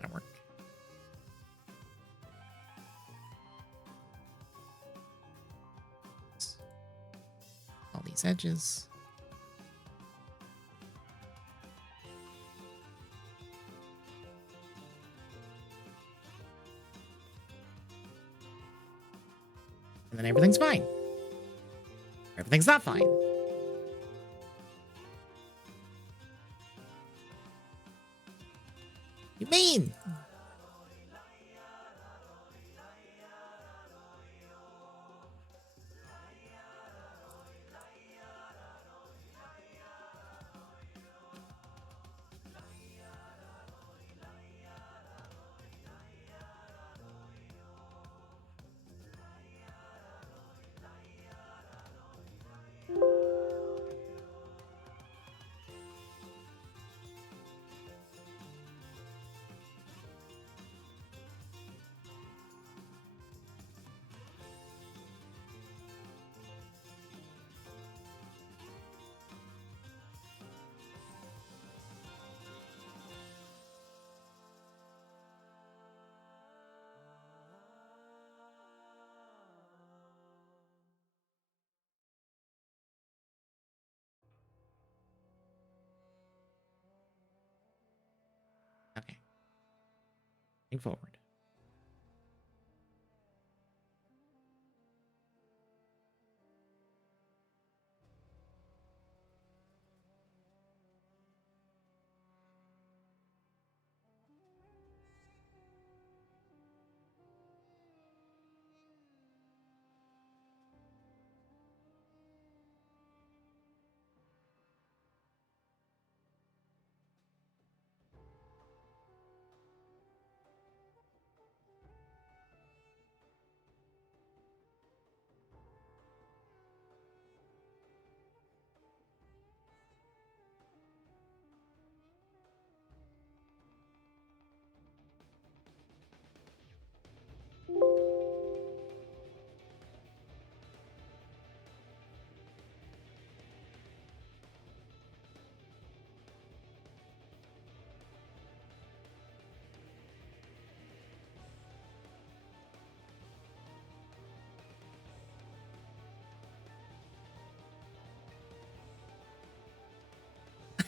That'll work. All these edges. And then everything's fine. Everything's not fine. You mean? Okay. Moving forward.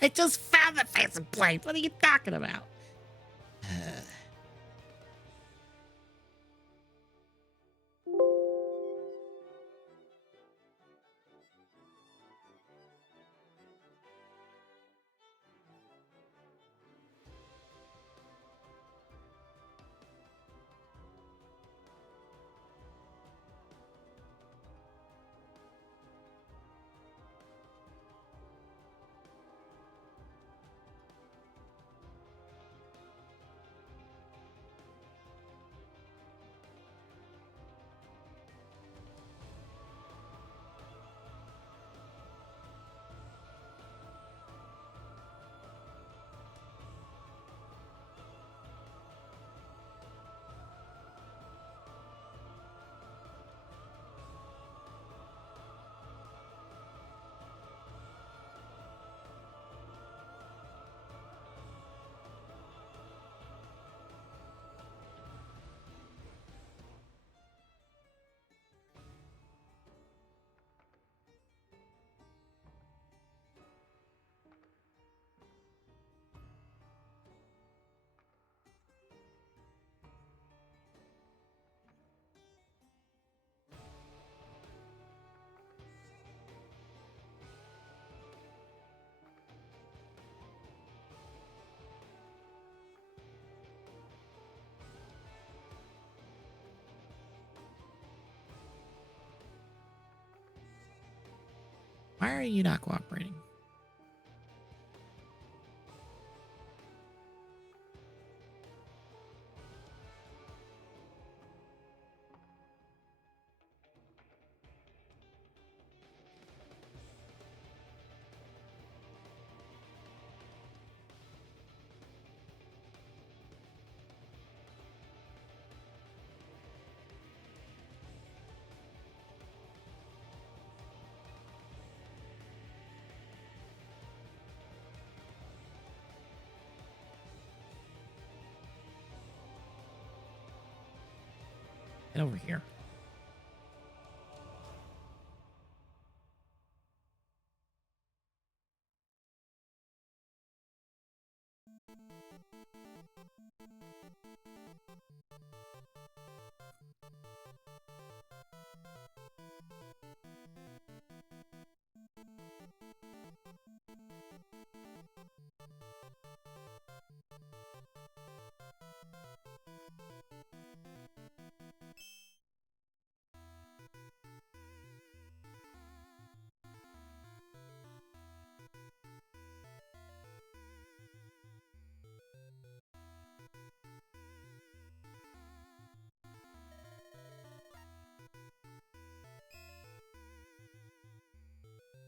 I just found the fancy plate. What are you talking about? Why are you not cooperating? Get over here.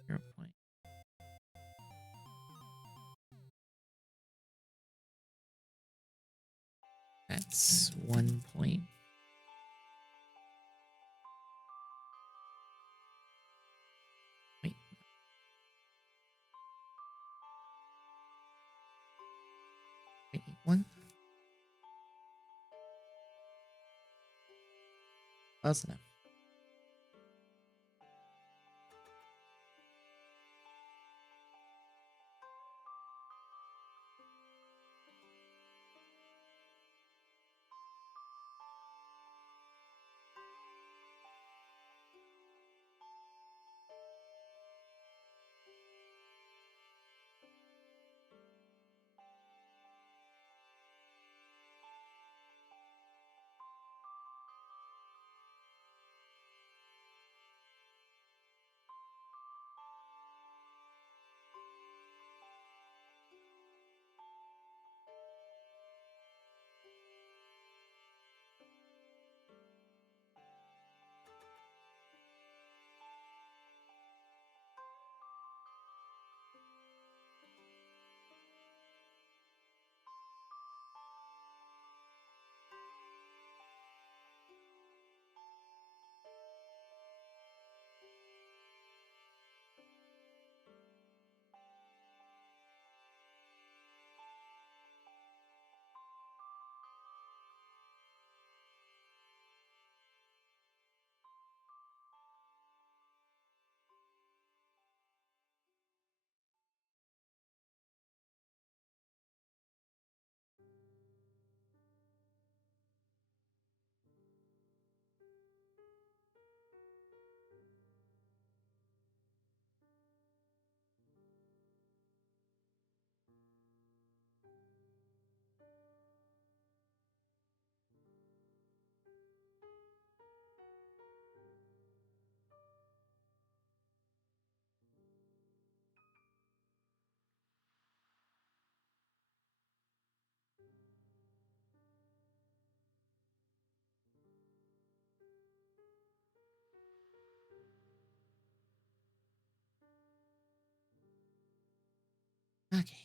Your point. That's 1 point. Wait. Wait, 1? Close enough. Okay.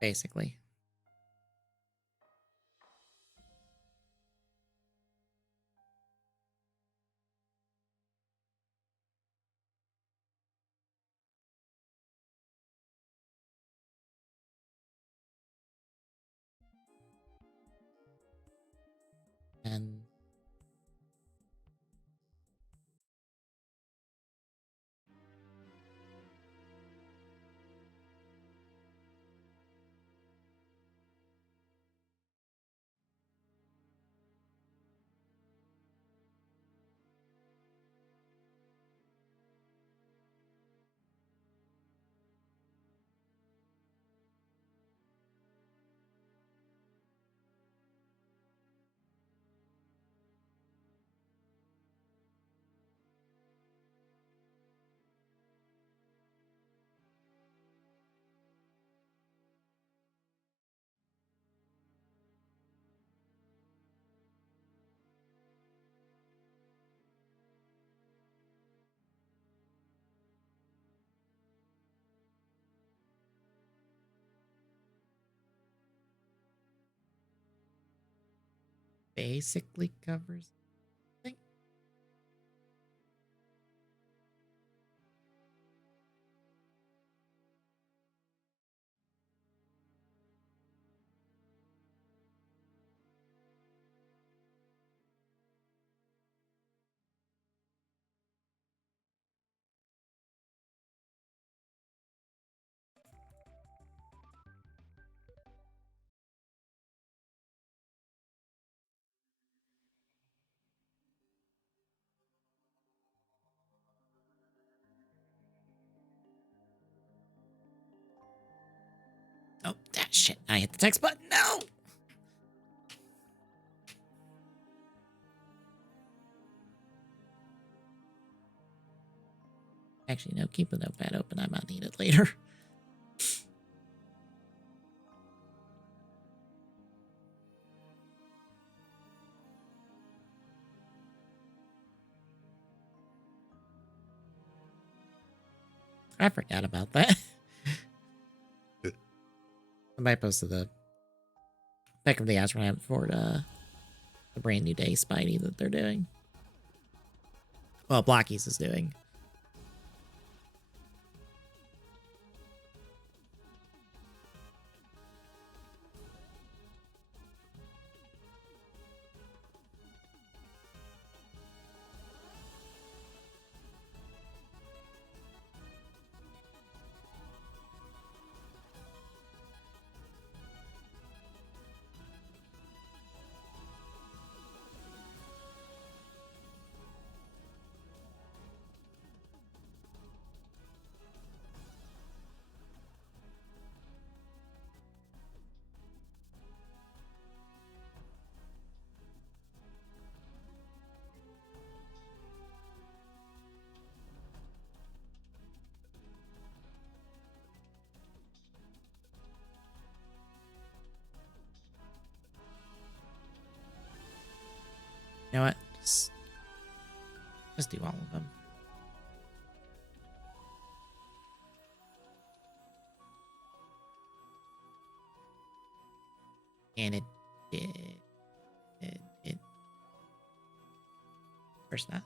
Basically. And basically covers. I think. Oh, that shit. I hit the text button. No! Actually, no, keep the notepad open. I might need it later. I forgot about that. Somebody posted the pic of the astronaut for the brand new day Spidey that they're doing. Well, Blockies is doing. You know what? Just do all of them. And it did. Where's that?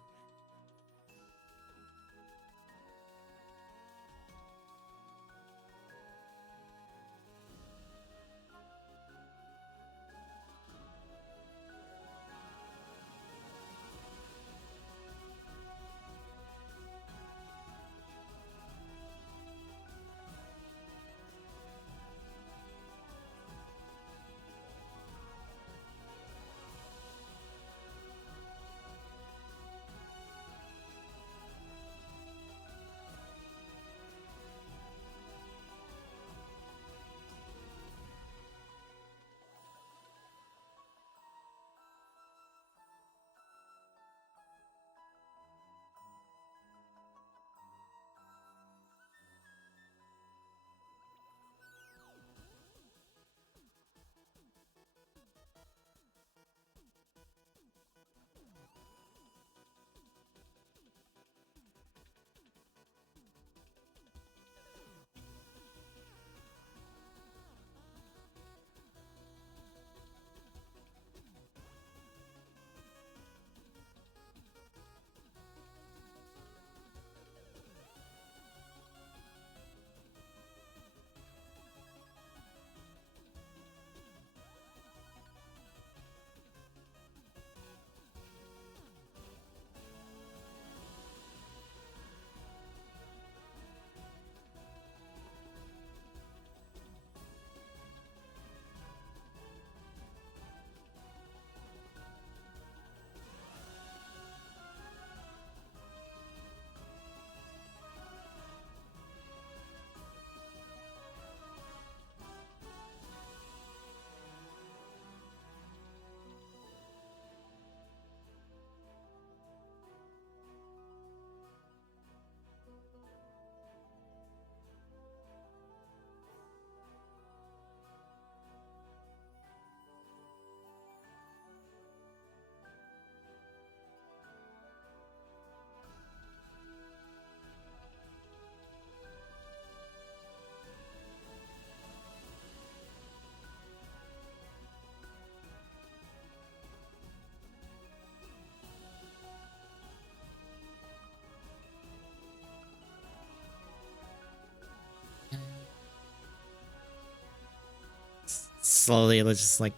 Slowly, let's just like.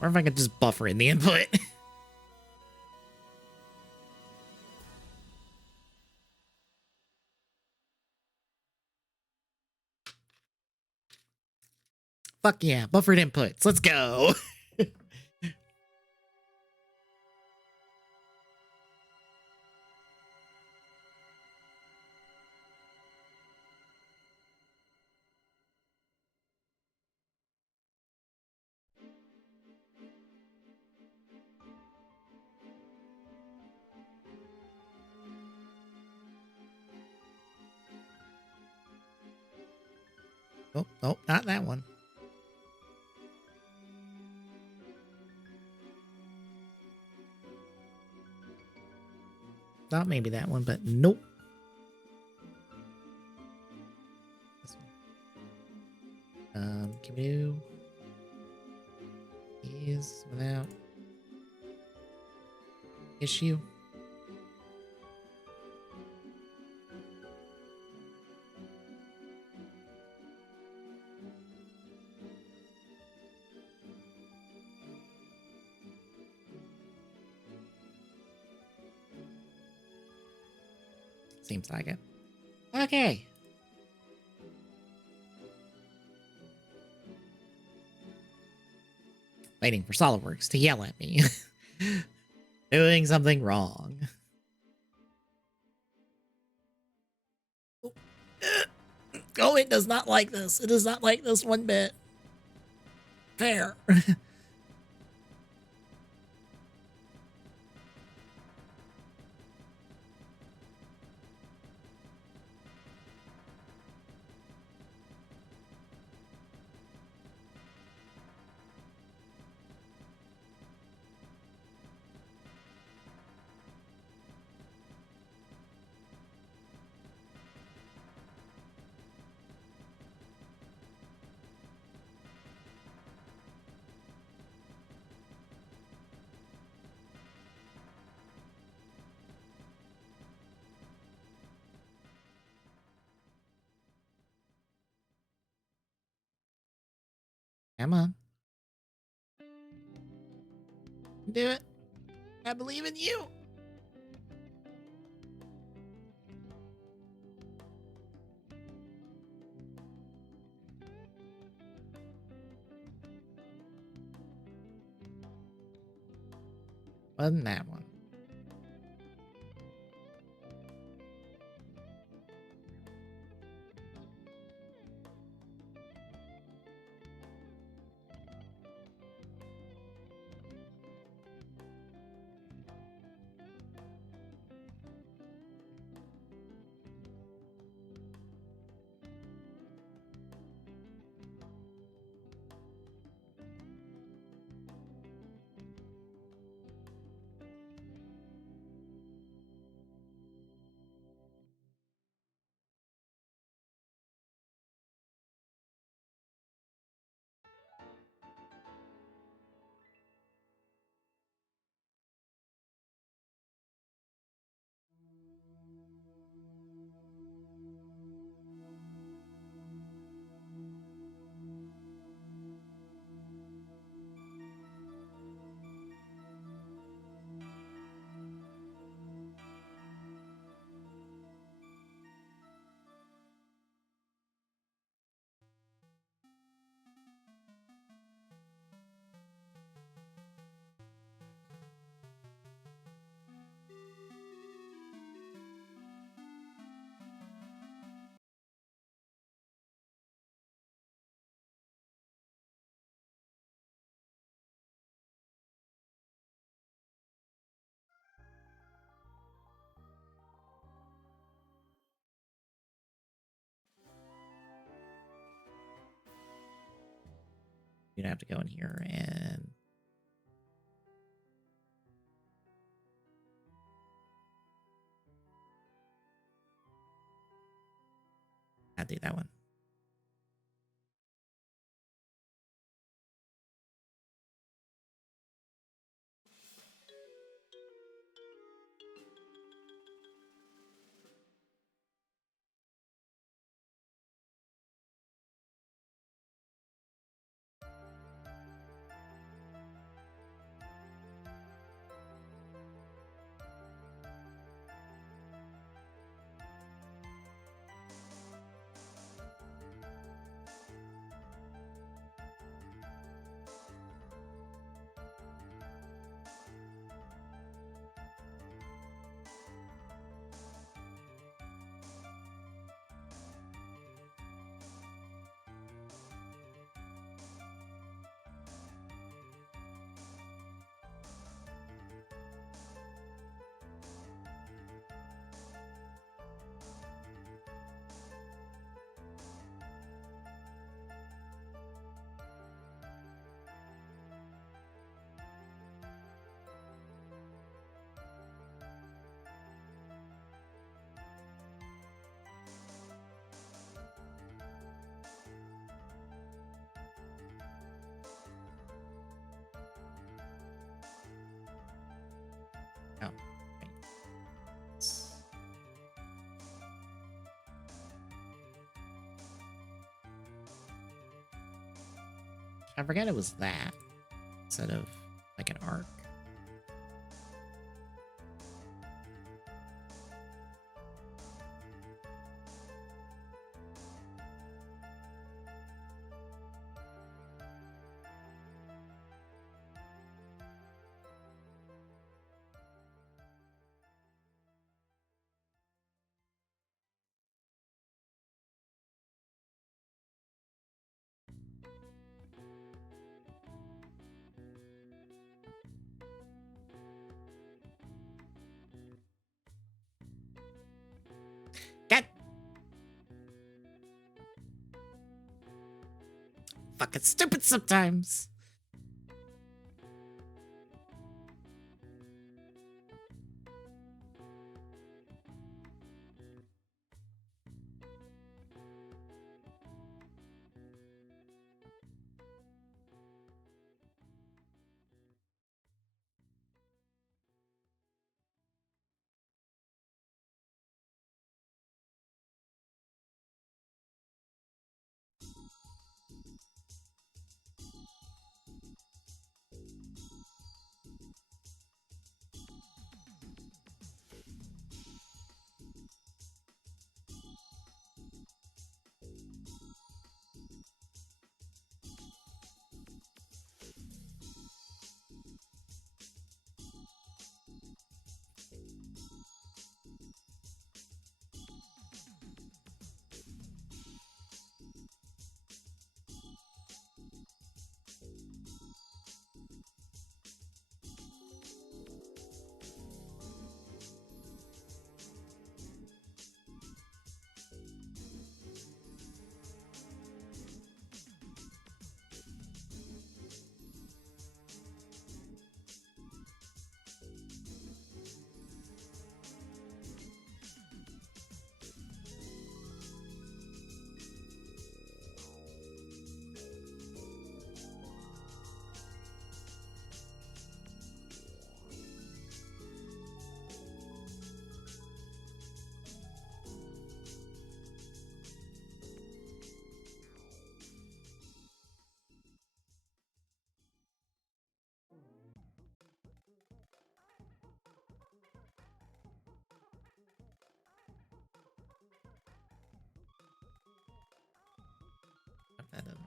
Or if I could just buffer in the input. Fuck yeah, buffered inputs. Let's go. Oh, oh, not that one. Thought maybe that one, but nope. This one. Can we do these without issue? Seems like it. Okay. Waiting for SolidWorks to yell at me. Doing something wrong. Oh, it does not like this. It does not like this one bit. Fair. Come on. Do it. I believe in you. Wasn't that one? You'd have to go in here and I'll do that one. Oh, right. I forget it was that instead of like an arc. God. Fucking stupid sometimes. that doesn't work.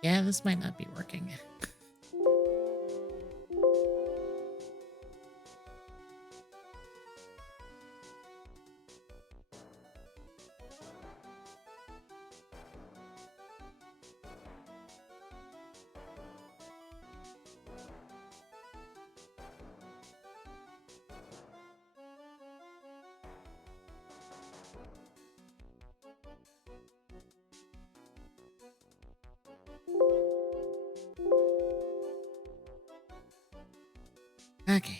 Yeah, this might not be working. Okay.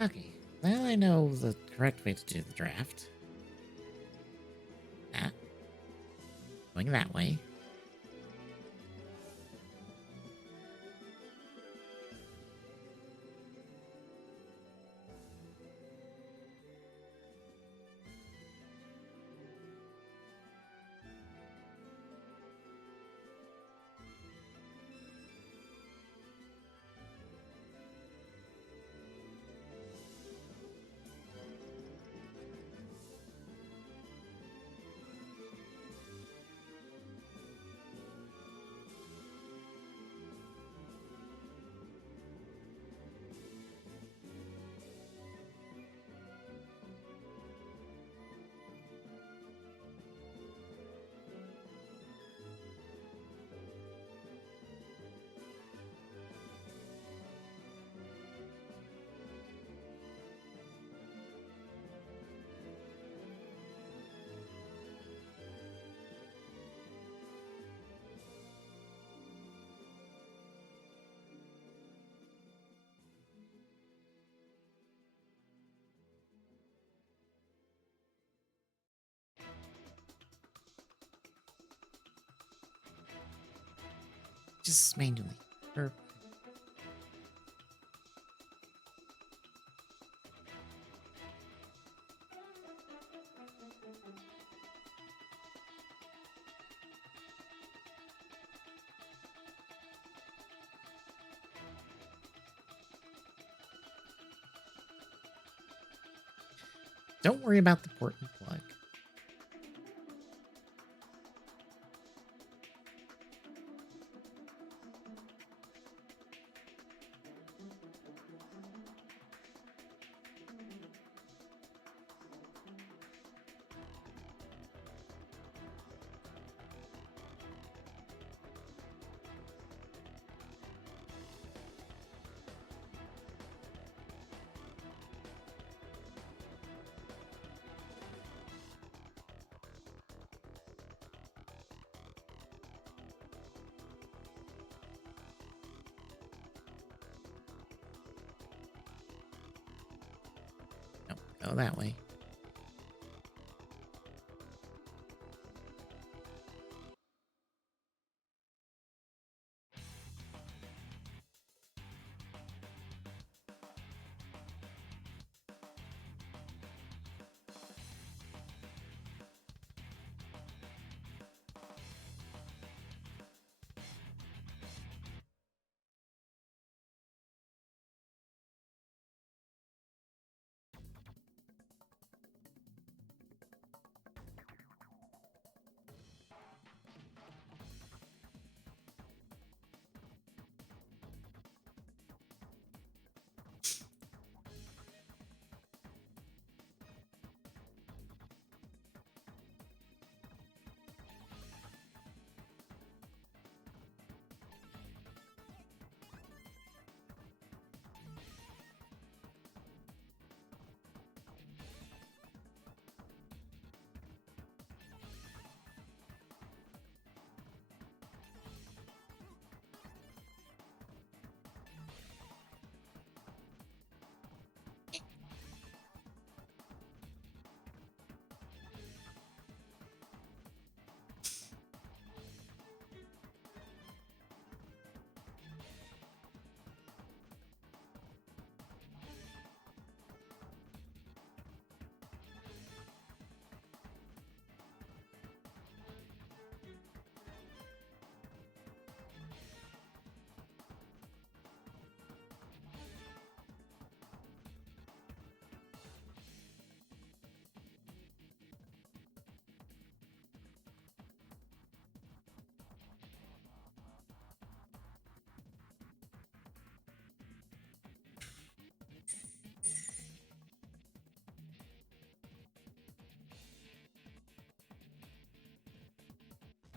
Okay, now I know the correct way to do the draft. That. Going that way. Just manually. Or don't worry about the port and plug. No, go that way.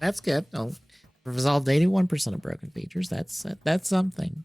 That's good. Oh, resolved 81% of broken features. That's something.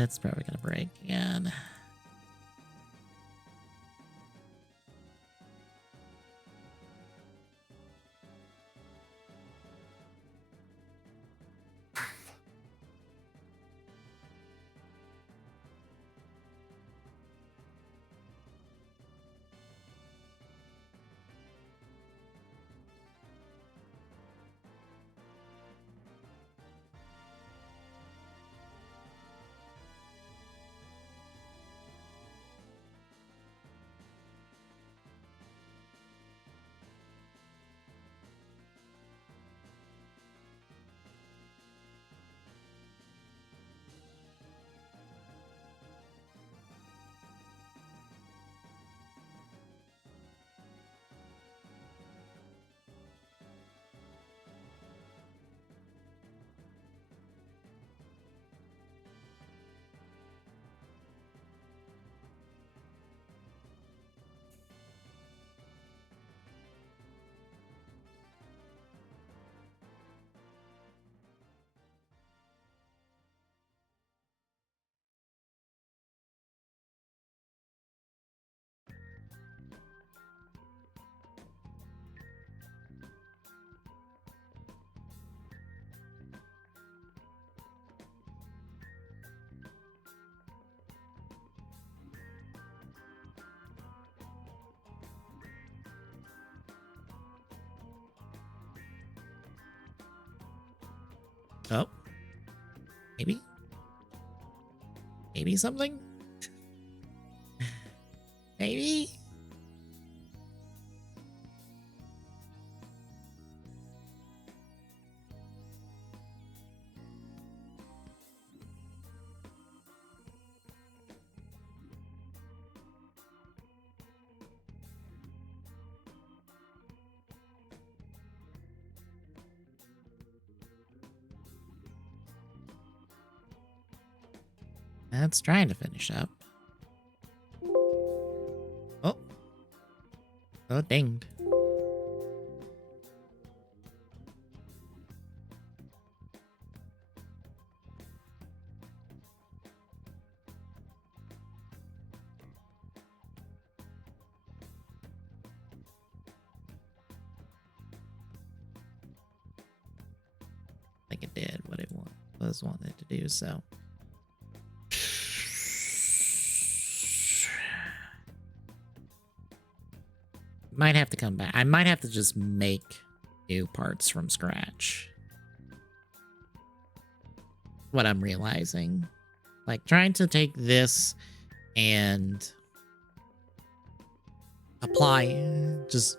It's probably gonna break again. Oh, maybe something. Maybe. That's trying to finish up. Oh. Oh, dinged. I think it did what it was wanting it to do, so. Might have to come back. I might have to just make new parts from scratch. What I'm realizing. Like, trying to take this and apply, just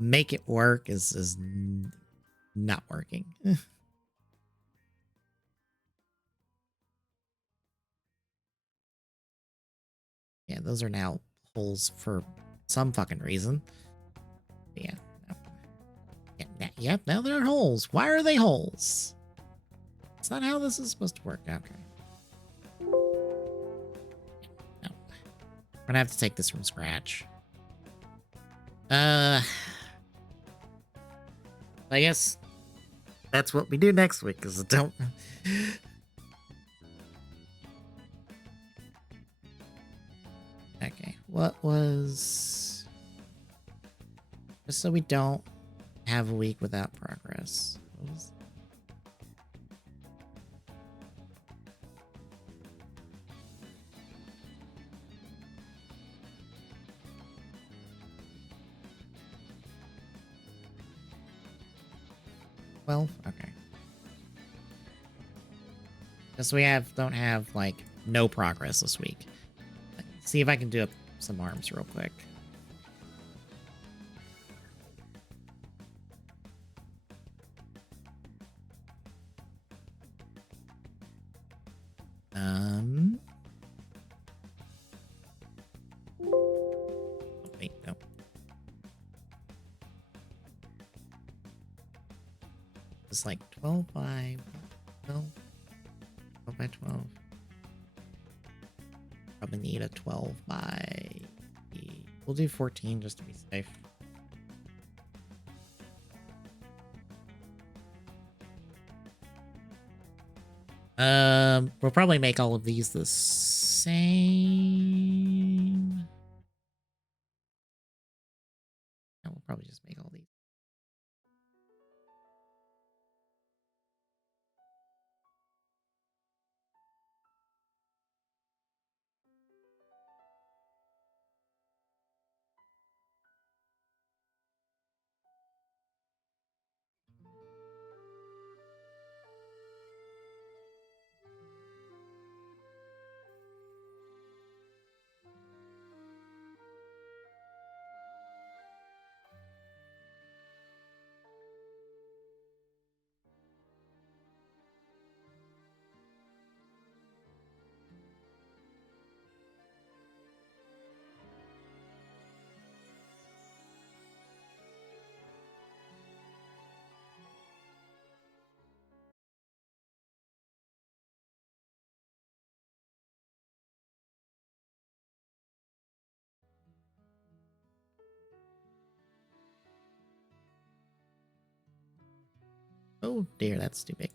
make it work is not working. Yeah, those are now holes for some fucking reason. Yeah. No. Yep, now they're holes. Why are they holes? It's not how this is supposed to work. Okay. No. We're gonna have to take this from scratch. I guess that's what we do next week, because I don't... Okay, what was... Just so we don't have a week without progress. What was... Well, okay. Just so we don't have, like, no progress this week. Let's see if I can do up some arms real quick. Oh, wait, no. It's like 12 by 12. 12 by 12. Probably need a 12 by... We'll do 14 just to be safe. We'll probably make all of these the same. Yeah, we'll probably just make all these. Oh dear, that's too big.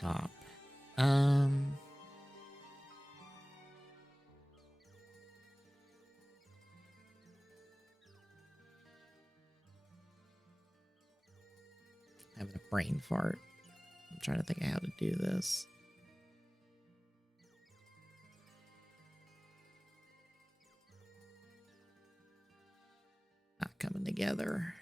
top. Having a brain fart. I'm trying to think of how to do this. Not coming together.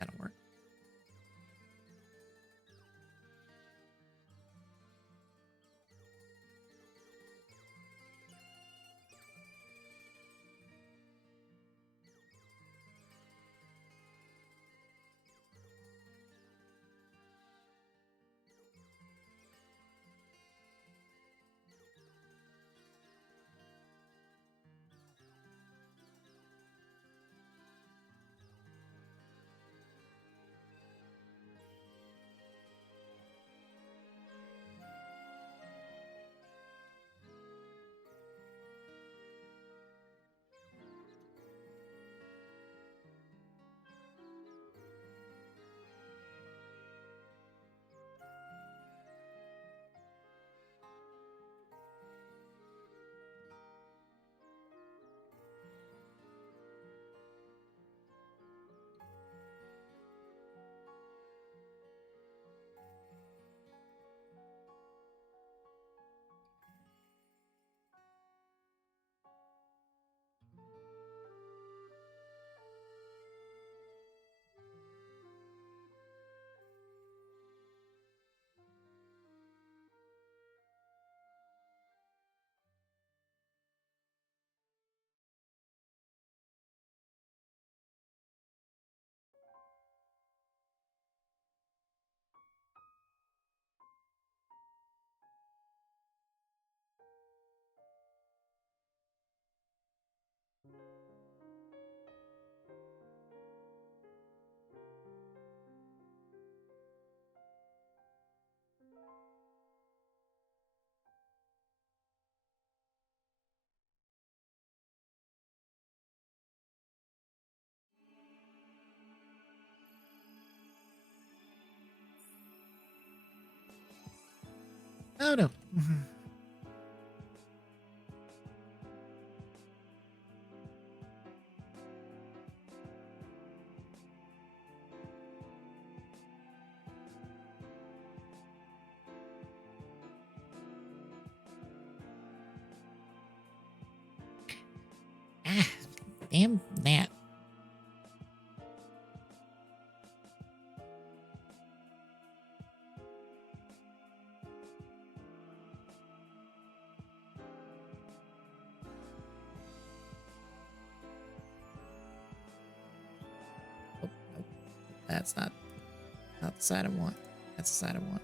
That'll work. Oh no. Ah, damn that. Oh, nope. That's not the side I want. That's the side I want.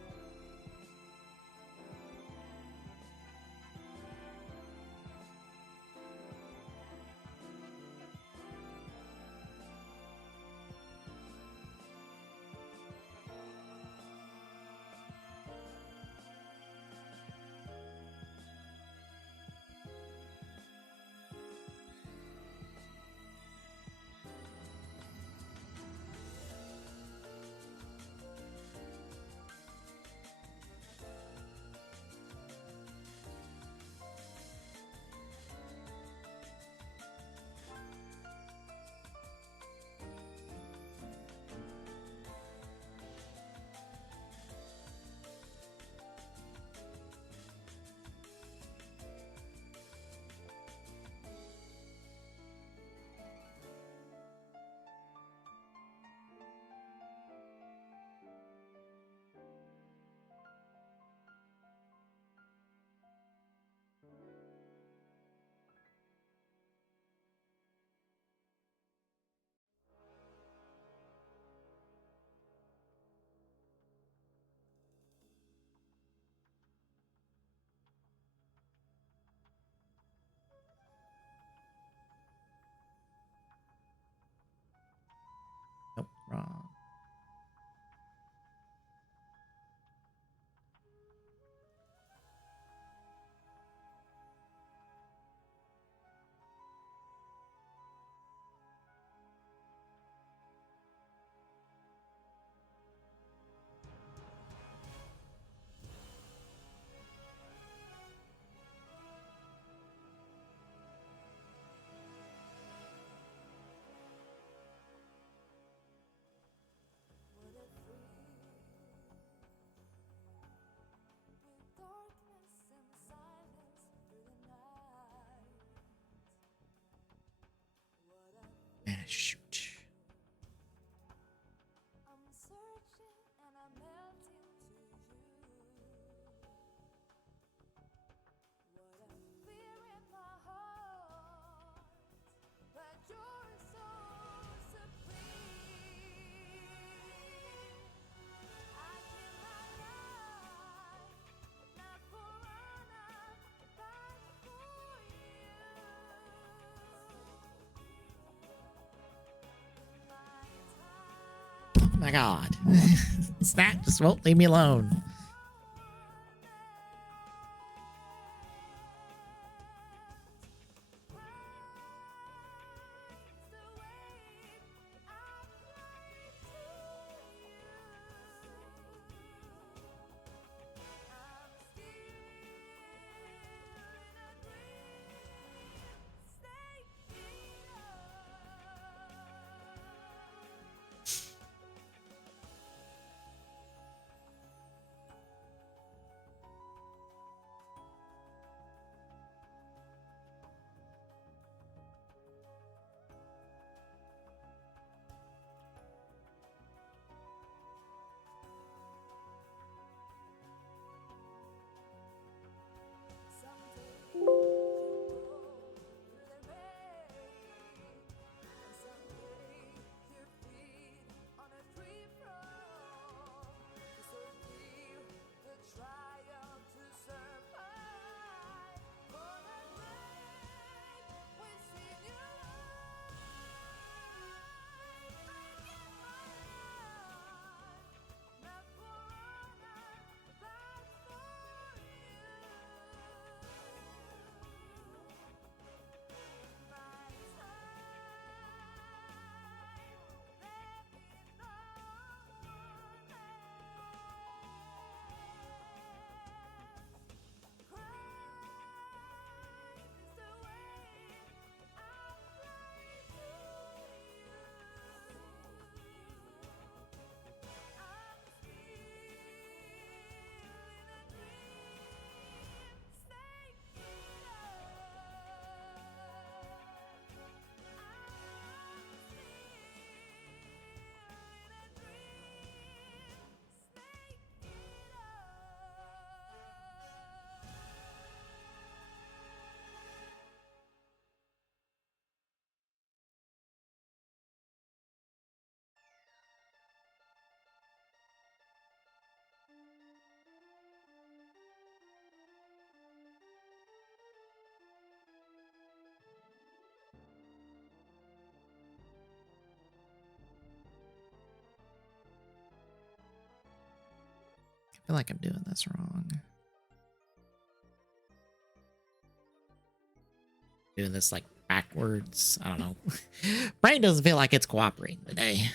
Oh my god. Snap just won't leave me alone. I feel like I'm doing this wrong. Doing this like backwards. I don't know. Brain doesn't feel like it's cooperating today.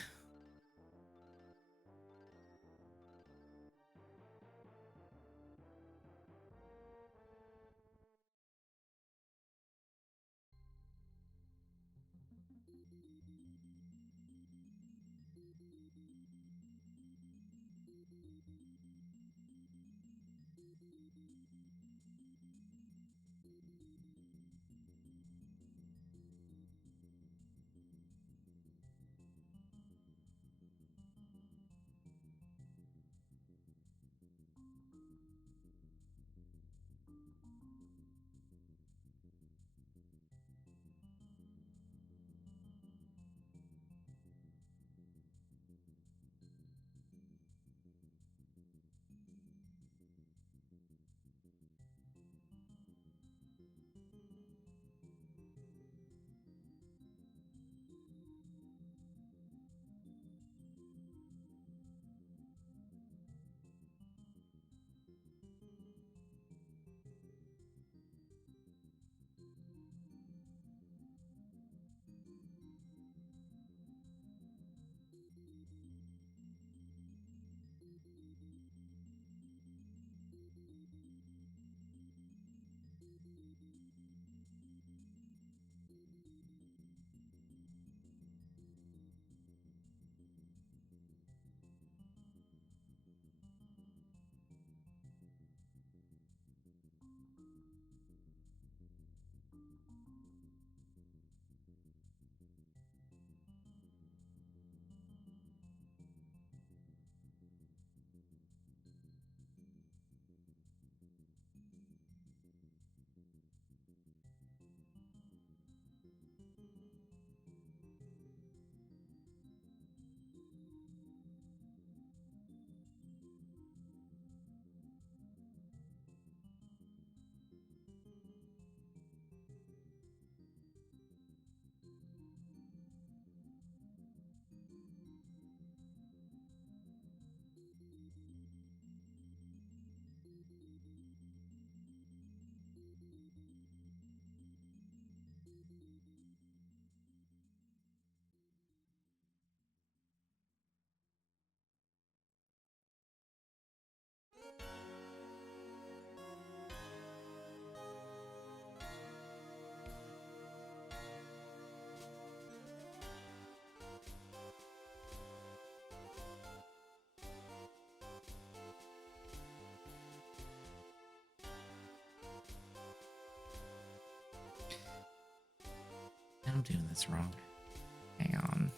I'm doing this wrong. Hang on.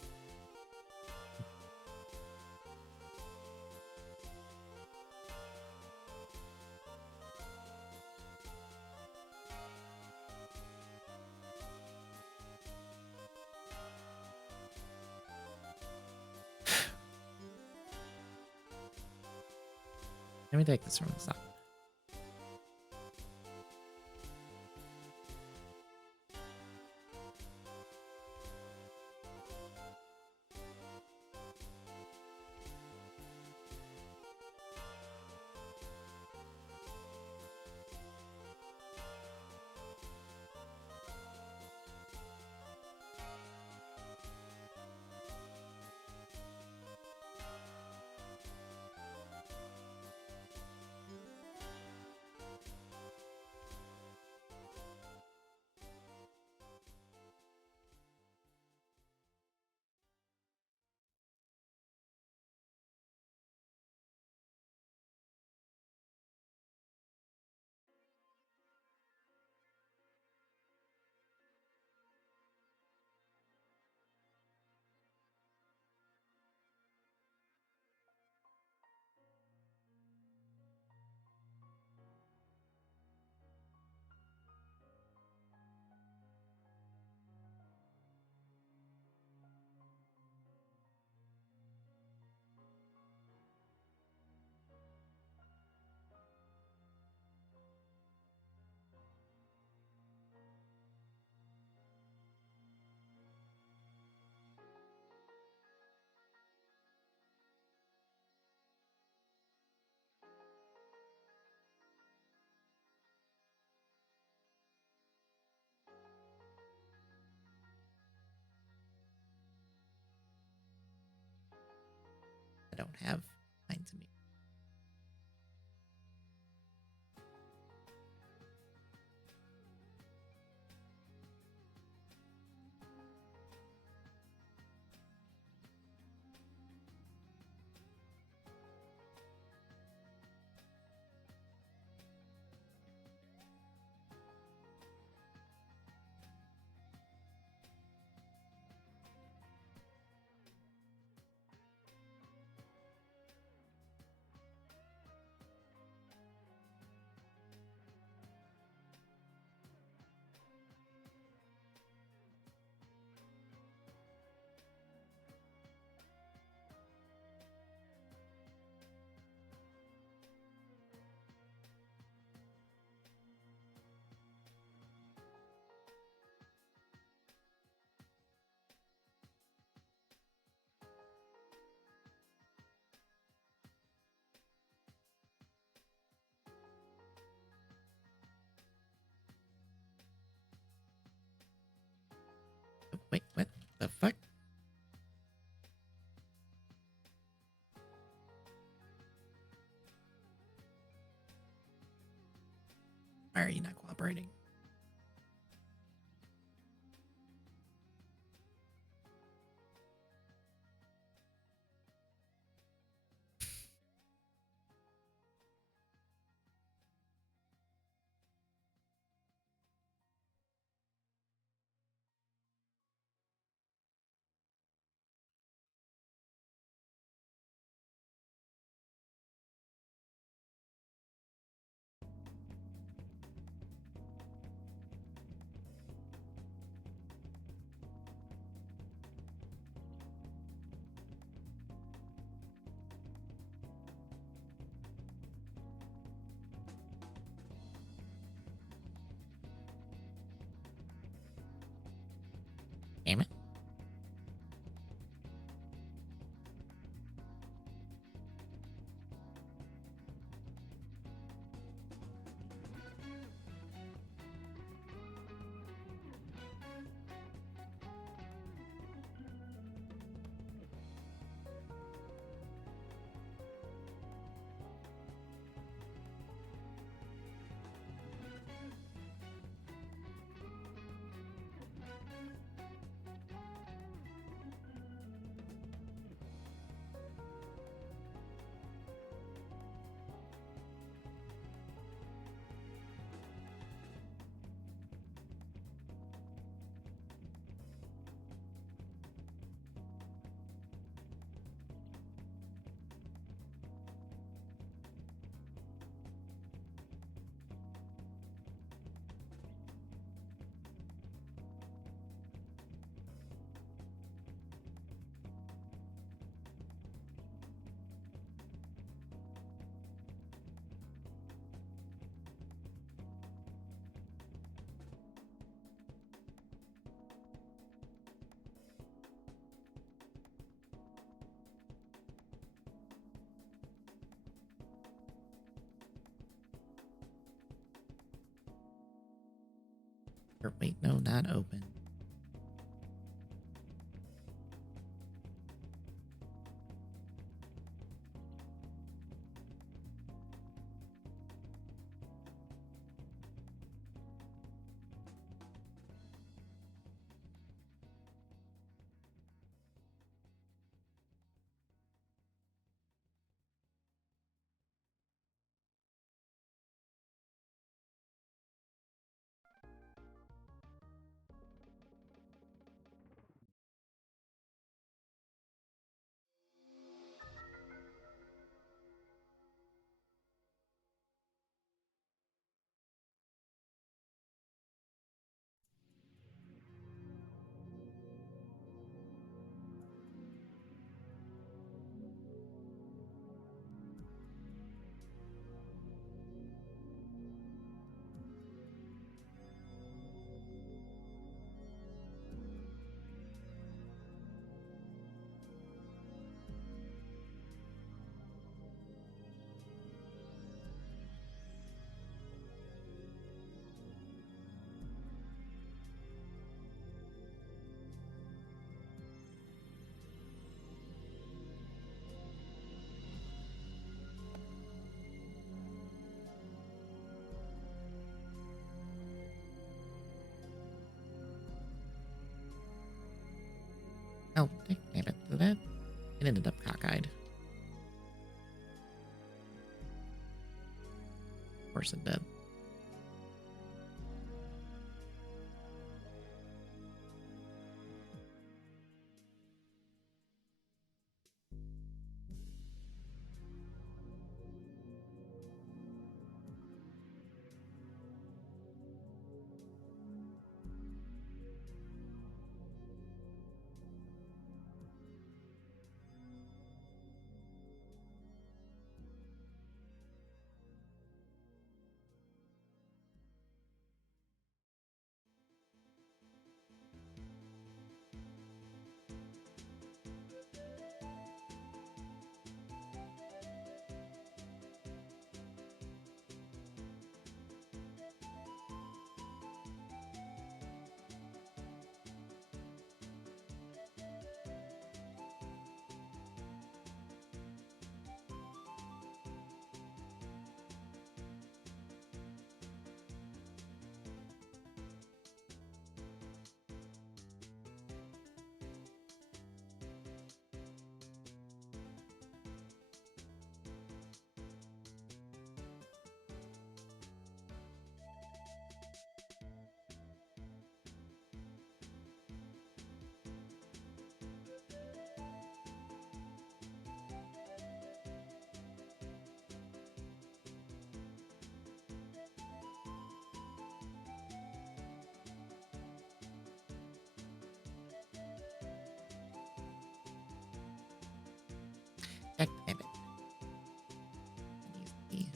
Let me take this from the top. I don't have mine to me. Wait, what the fuck? Why are you not cooperating? Damn it. Or wait, no, not open. Oh, damn it. Did that? It ended up cockeyed. Of course it did. Heck, damn it. Easy.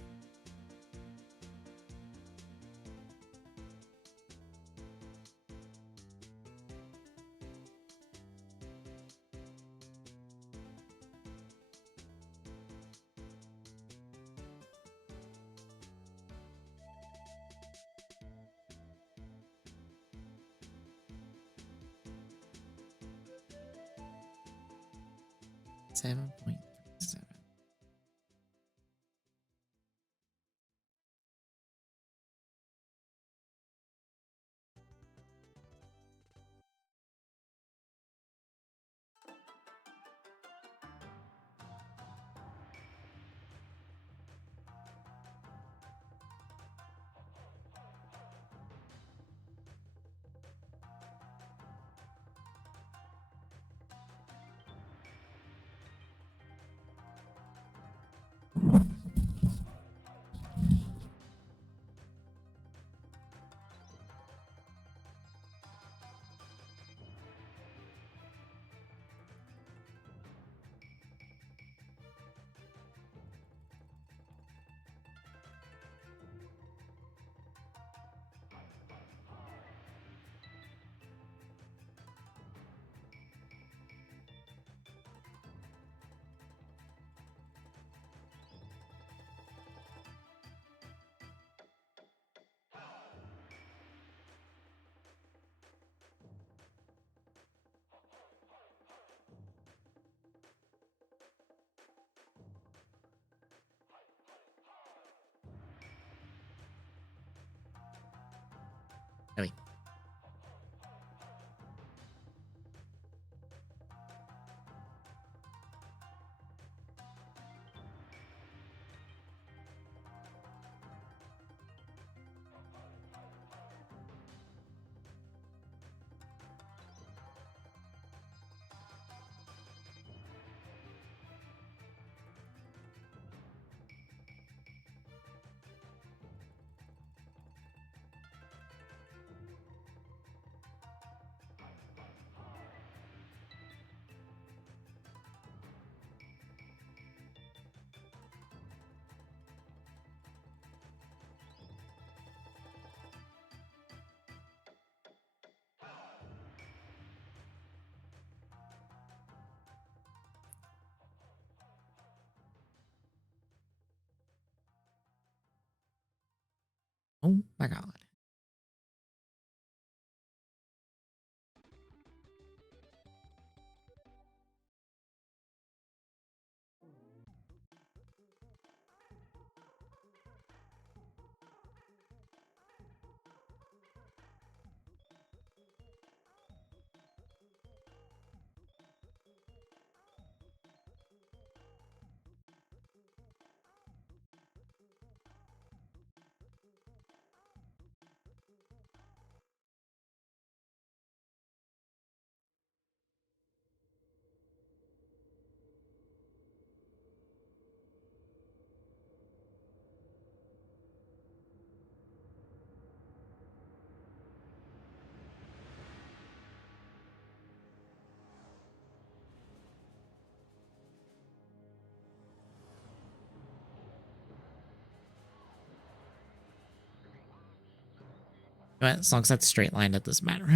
Seven point seven. Oh my god. But as long as that's straight line, it doesn't matter.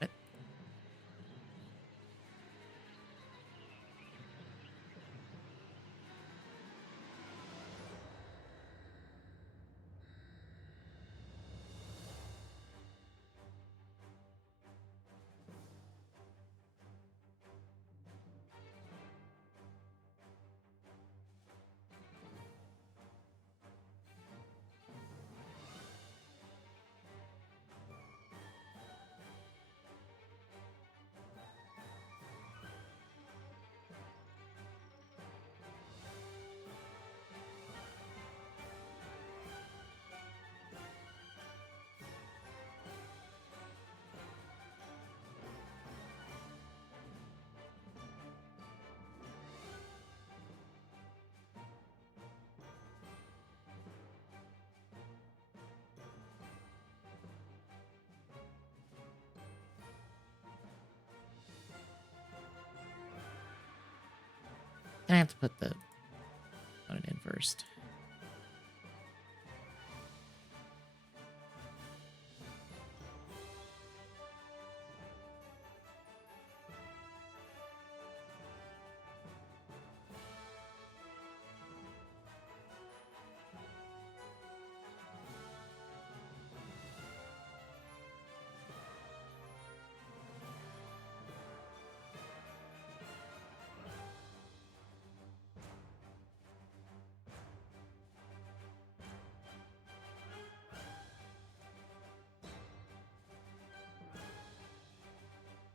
But I have to put the component in first.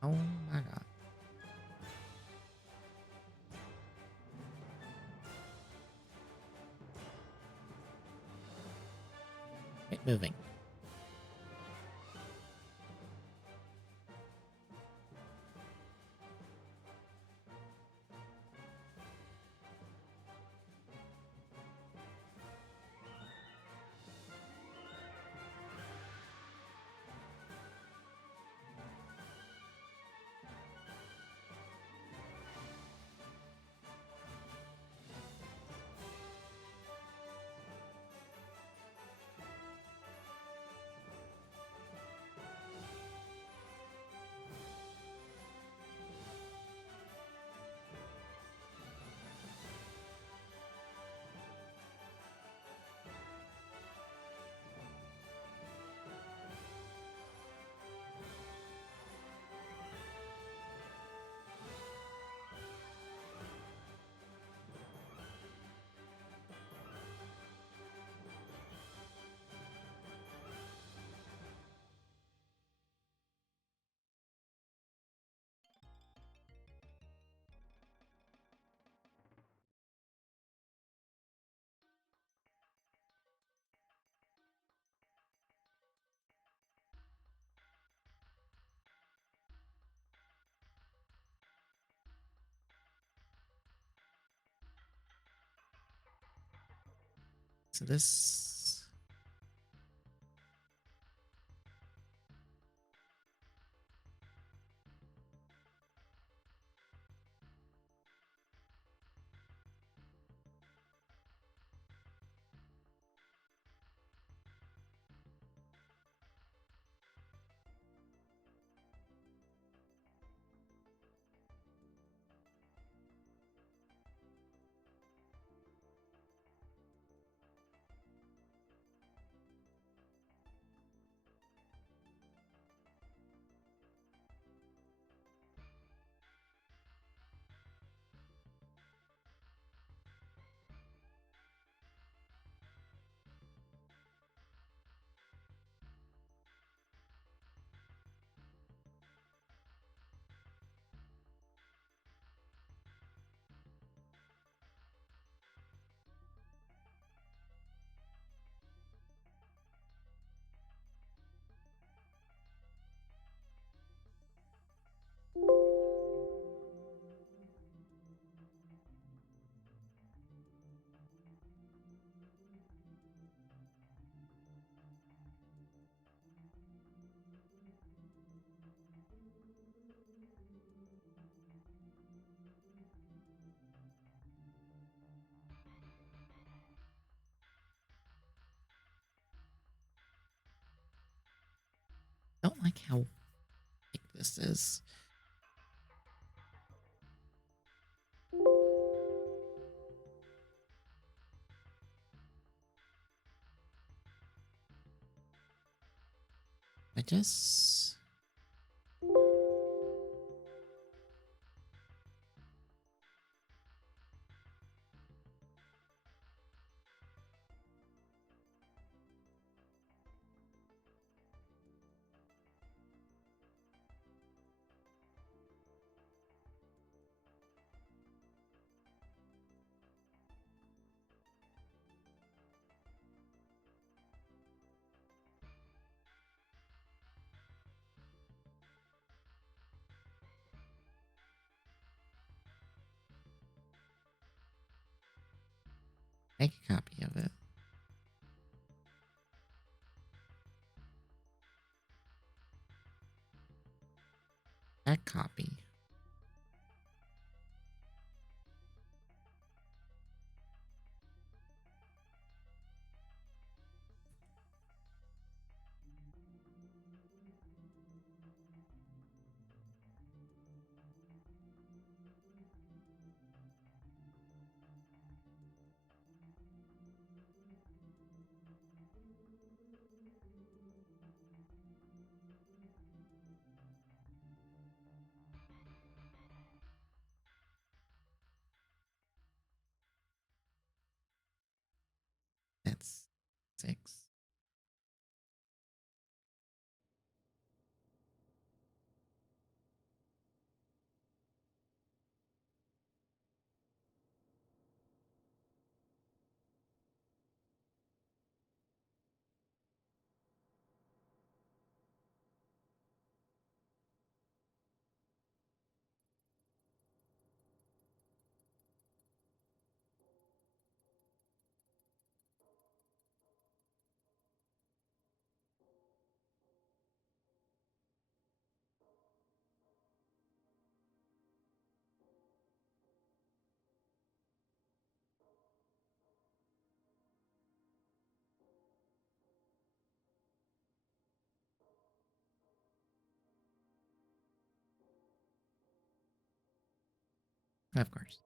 Oh my god. Get moving. So this... Don't like how big this is. I just... Make a copy of it. That copy. That's 6. Of course.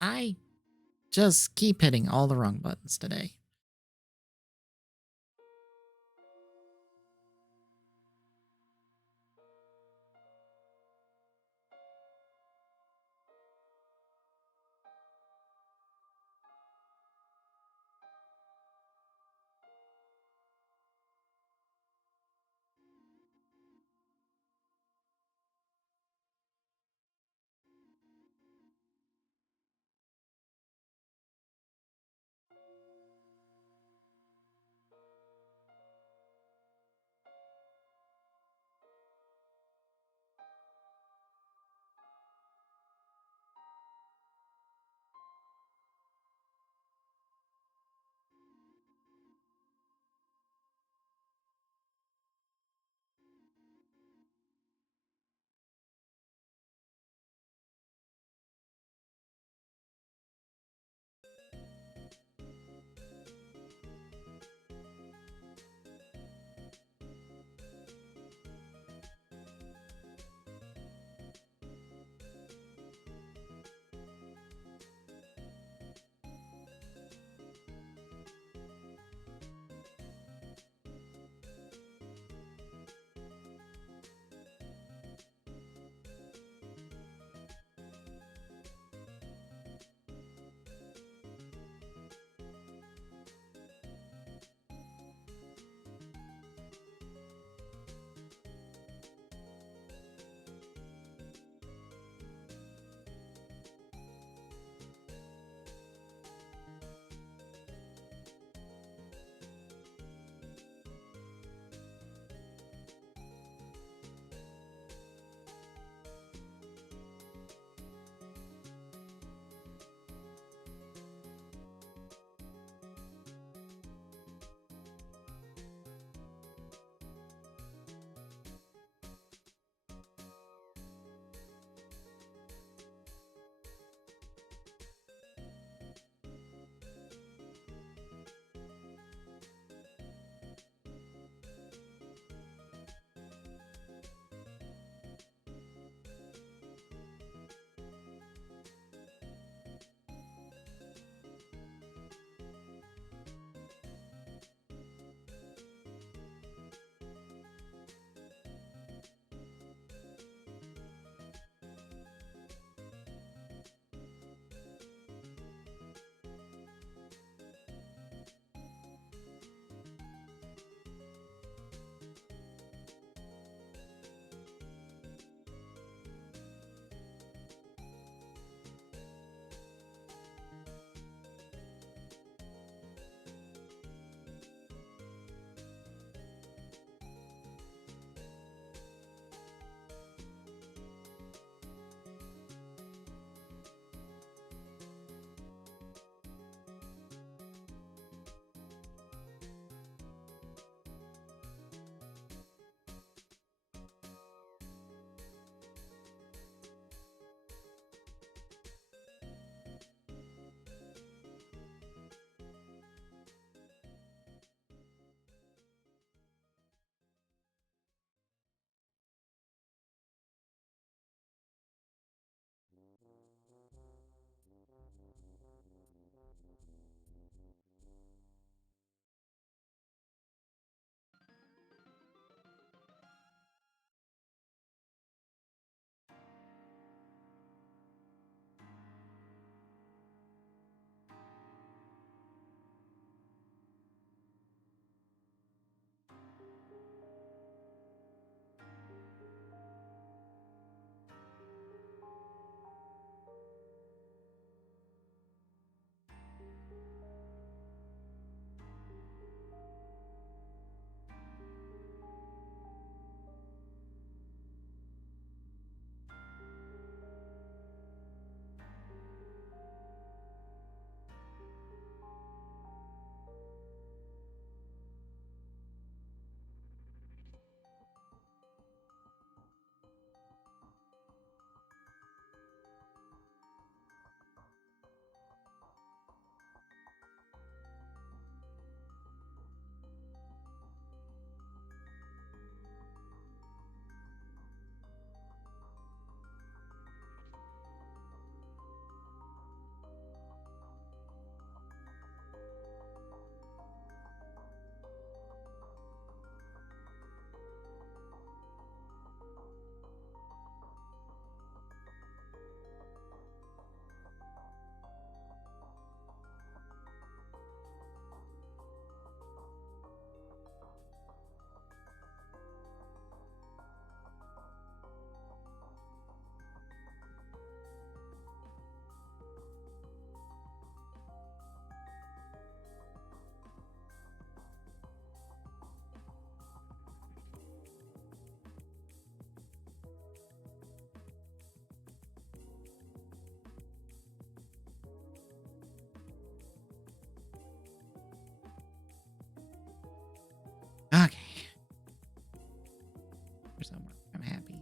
I just keep hitting all the wrong buttons today. somewhere. I'm happy.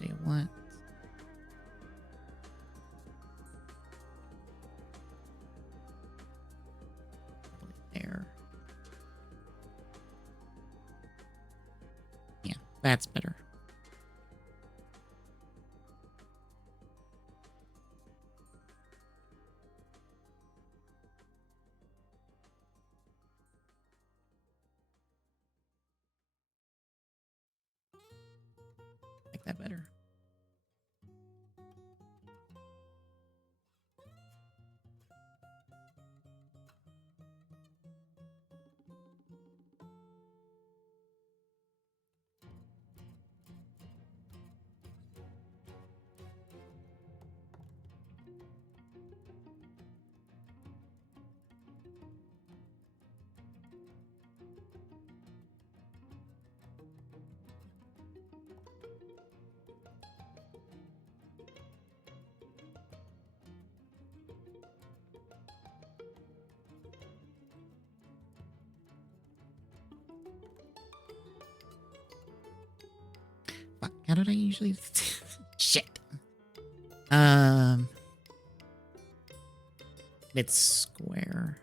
Actually, what? There. Yeah, that's better. Like that better. Fuck, how did I usually... Shit. It's square.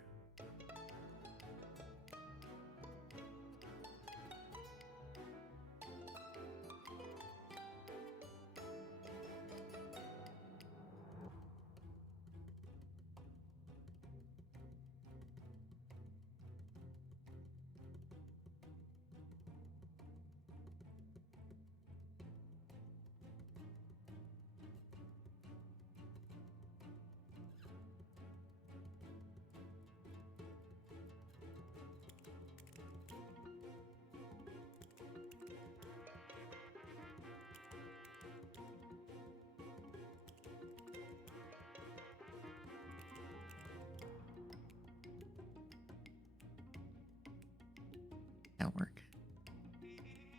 That'll work.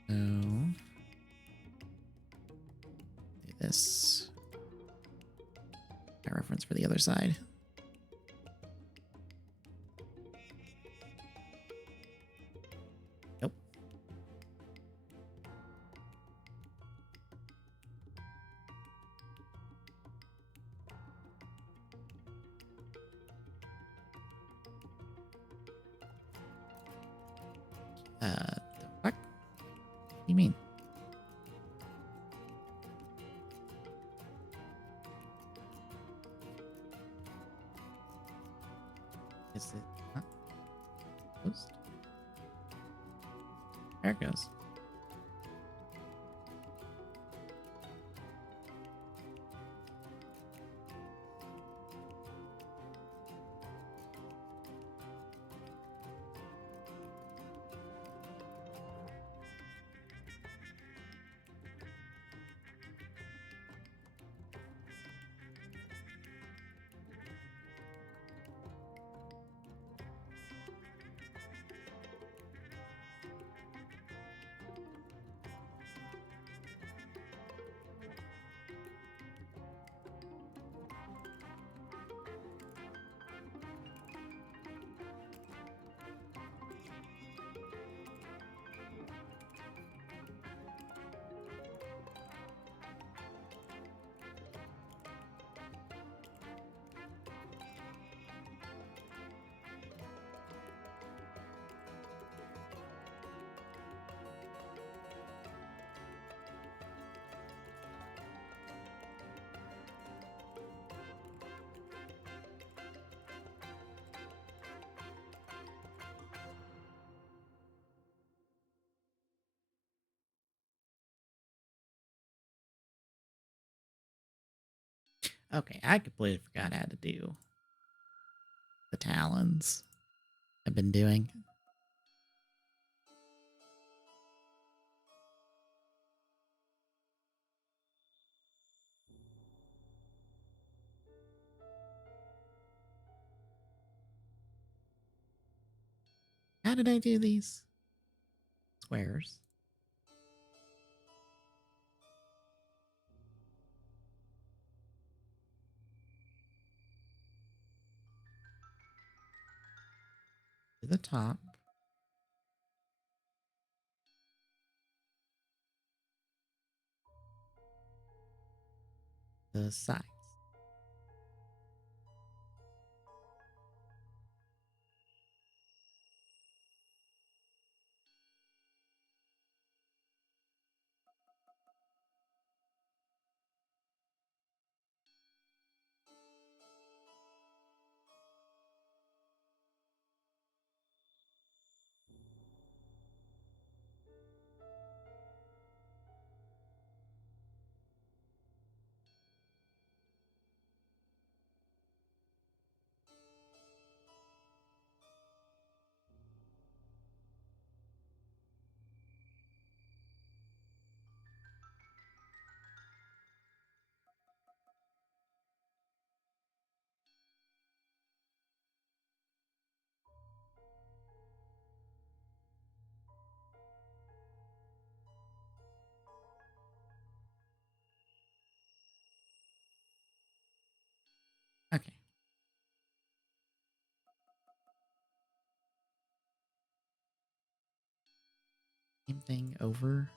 So do this. A reference for the other side. Nope. The fuck? What do you mean? Is it not closed? There it goes. Okay, I completely forgot how to do the talons I've been doing. How did I do these squares? To the top. The sides. Okay. Same thing over.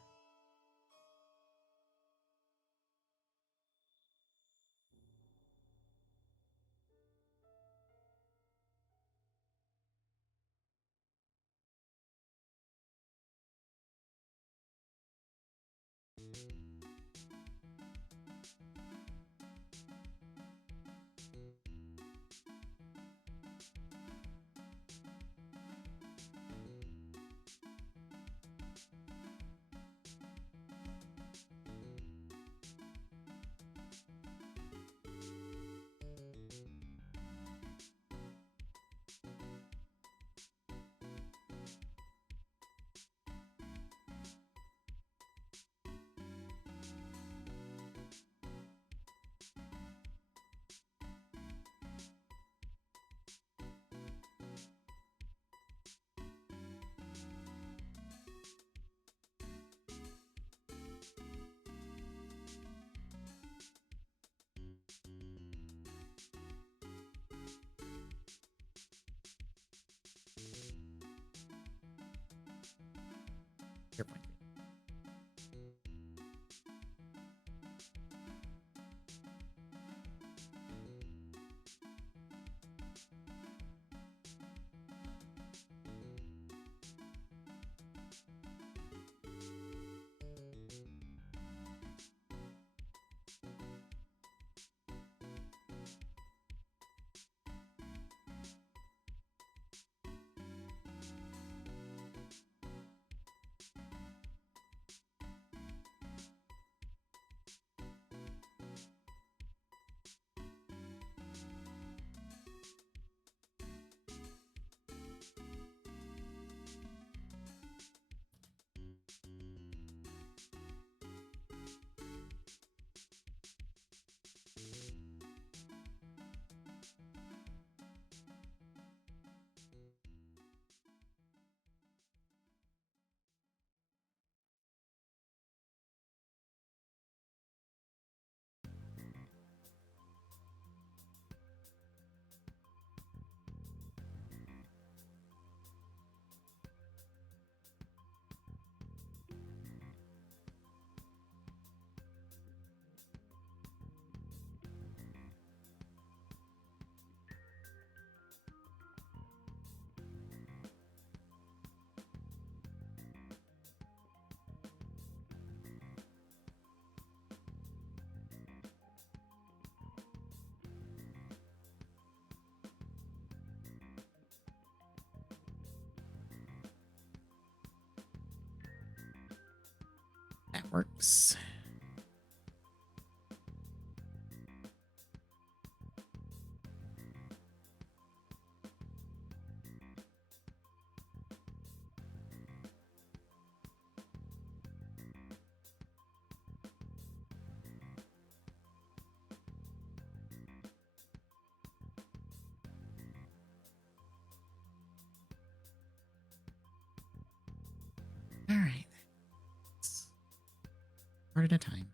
Your point. That works. All right. Part at a time.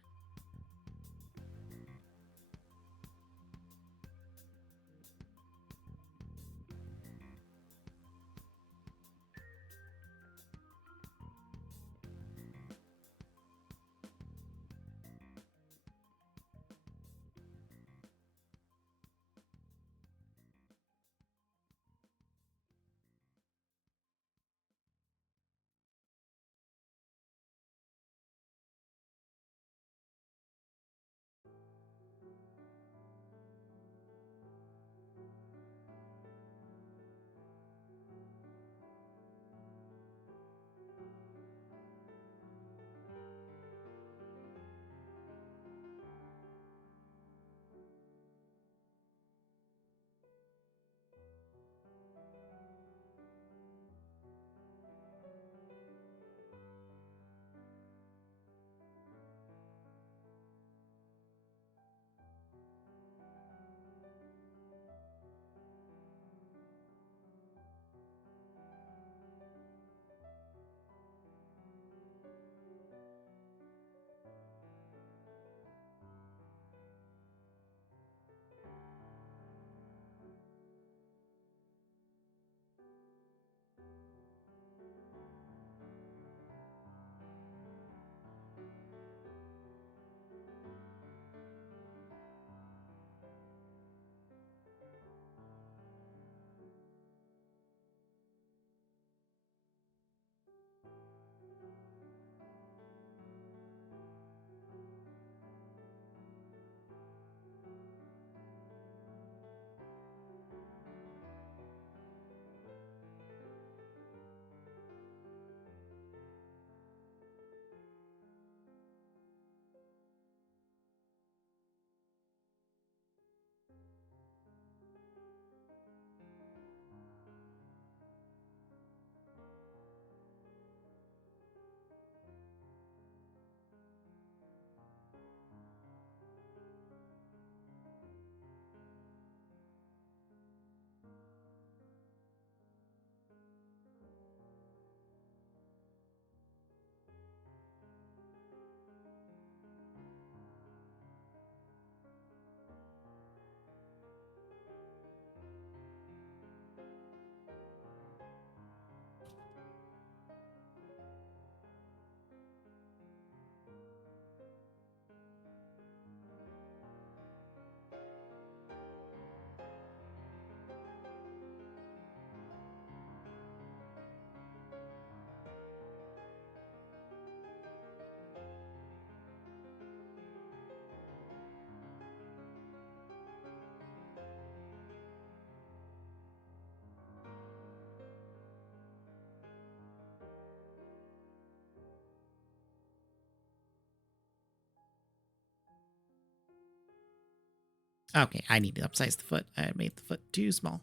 Okay, I need to upsize the foot. I made the foot too small.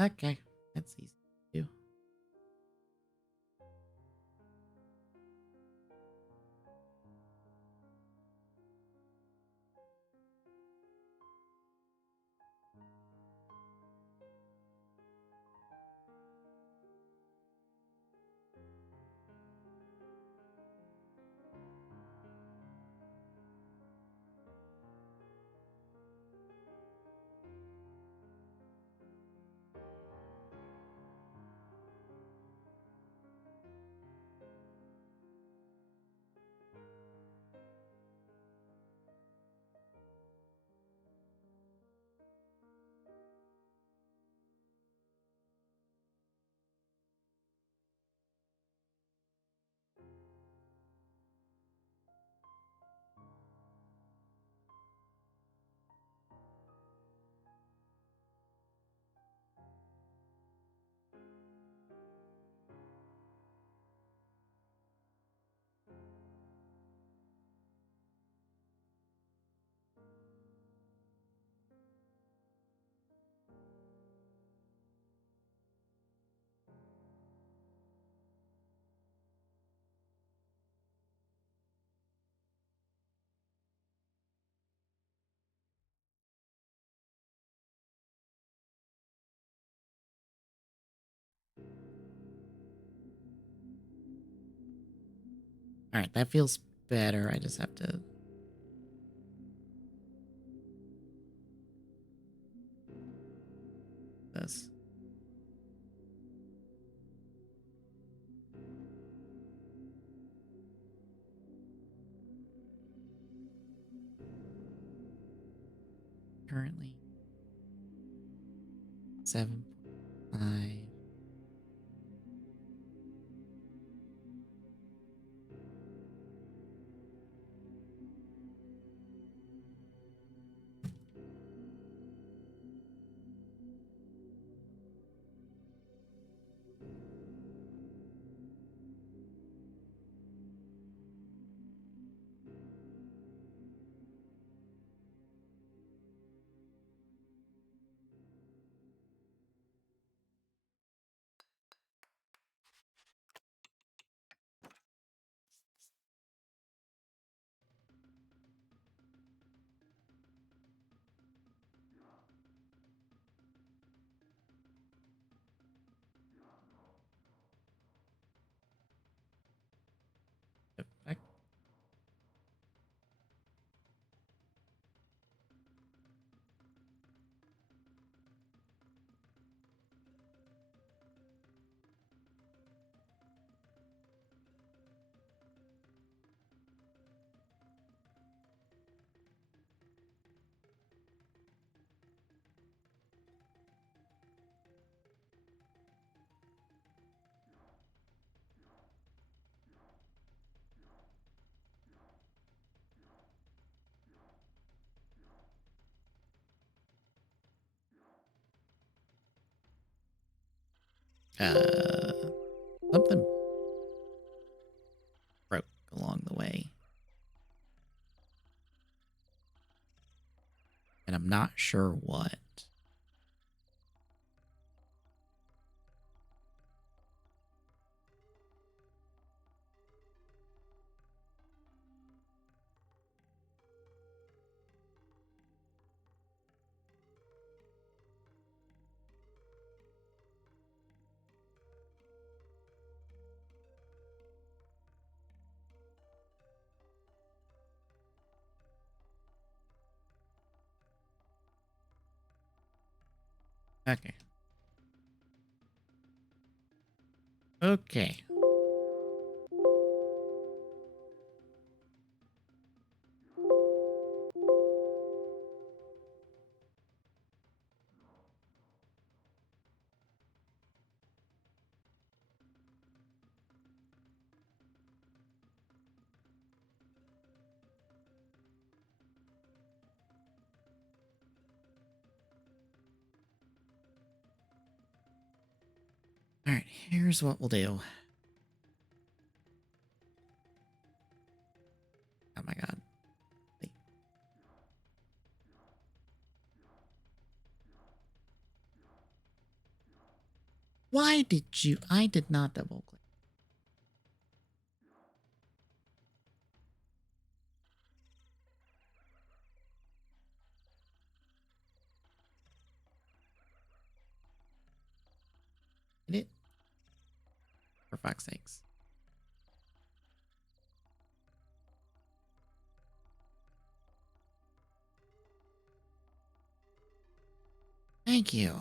Okay, that's easy to do. All right, that feels better. I just have to... this. Currently 7.5. Effect. Something broke along the way. And I'm not sure what. Okay. Okay. All right, here's what we'll do. Oh my god. Wait. Why did you... I did not double click. Did it? For fuck's sakes. Thank you.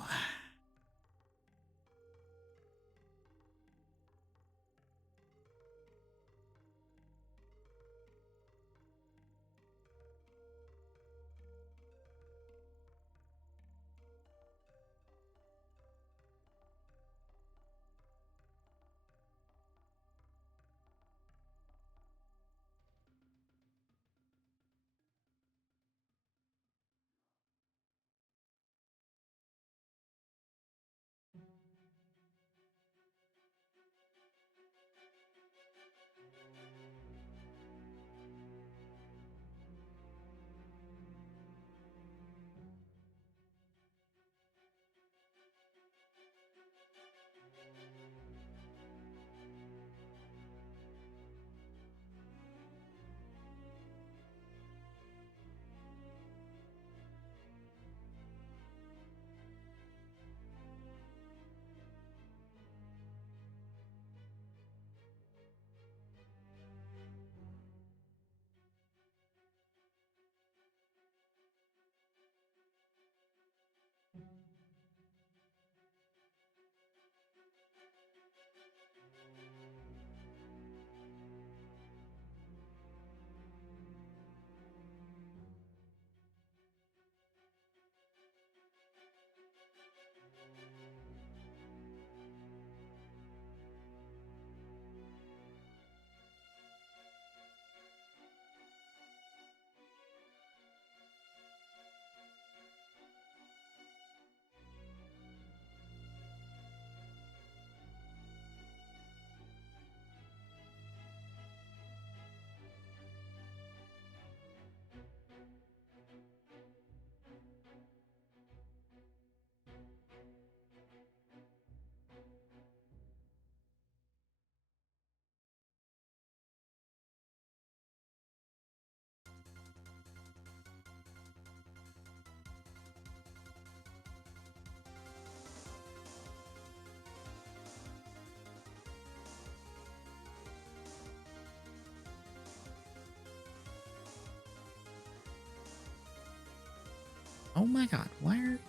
my god, why are...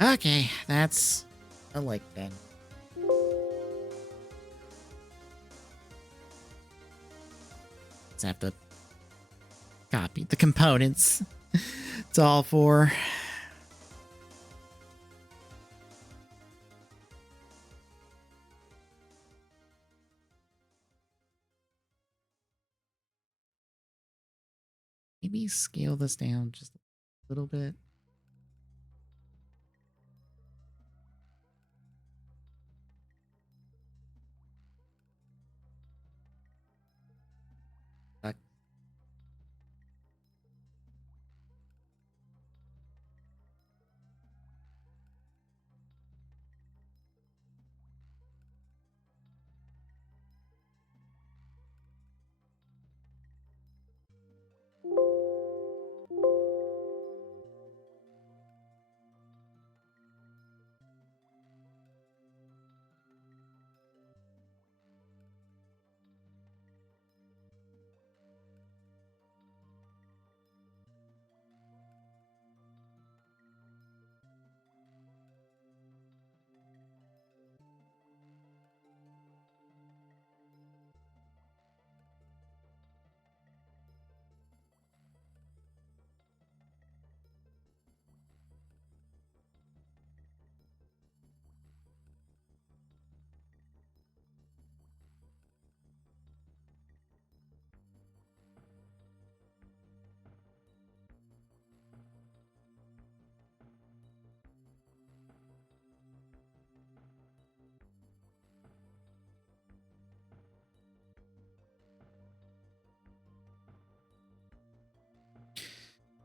Okay, that's a like then. Let's have to copy the components. It's all for... Maybe scale this down just a little bit.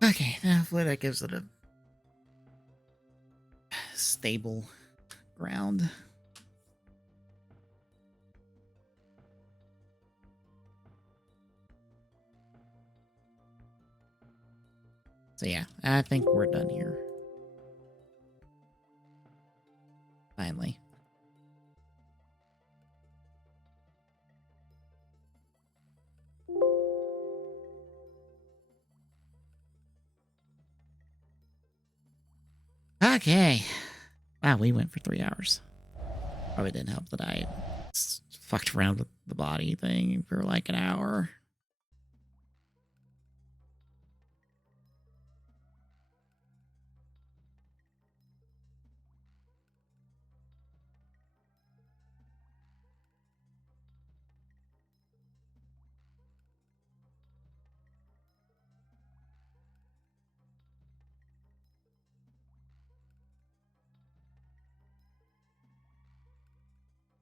Okay, hopefully that gives it a stable ground. So yeah, I think we're done here. Finally. Okay. Wow, we went for 3 hours. Probably didn't help that I fucked around with the body thing for like an hour.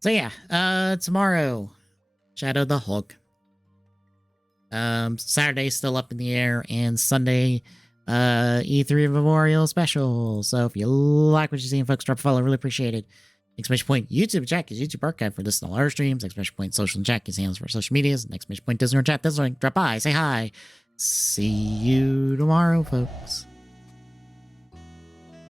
So yeah, tomorrow, Shadow the Hulk. Saturday's still up in the air, and Sunday, E3 Memorial Special. So if you like what you're seeing, folks, drop a follow. Really appreciate it. Exclamation point YouTube chat is YouTube archive for this and all our streams. Exclamation point social and chat is hands for social medias. Exclamation point Disney chat. Disney drop by, say hi. See you tomorrow, folks.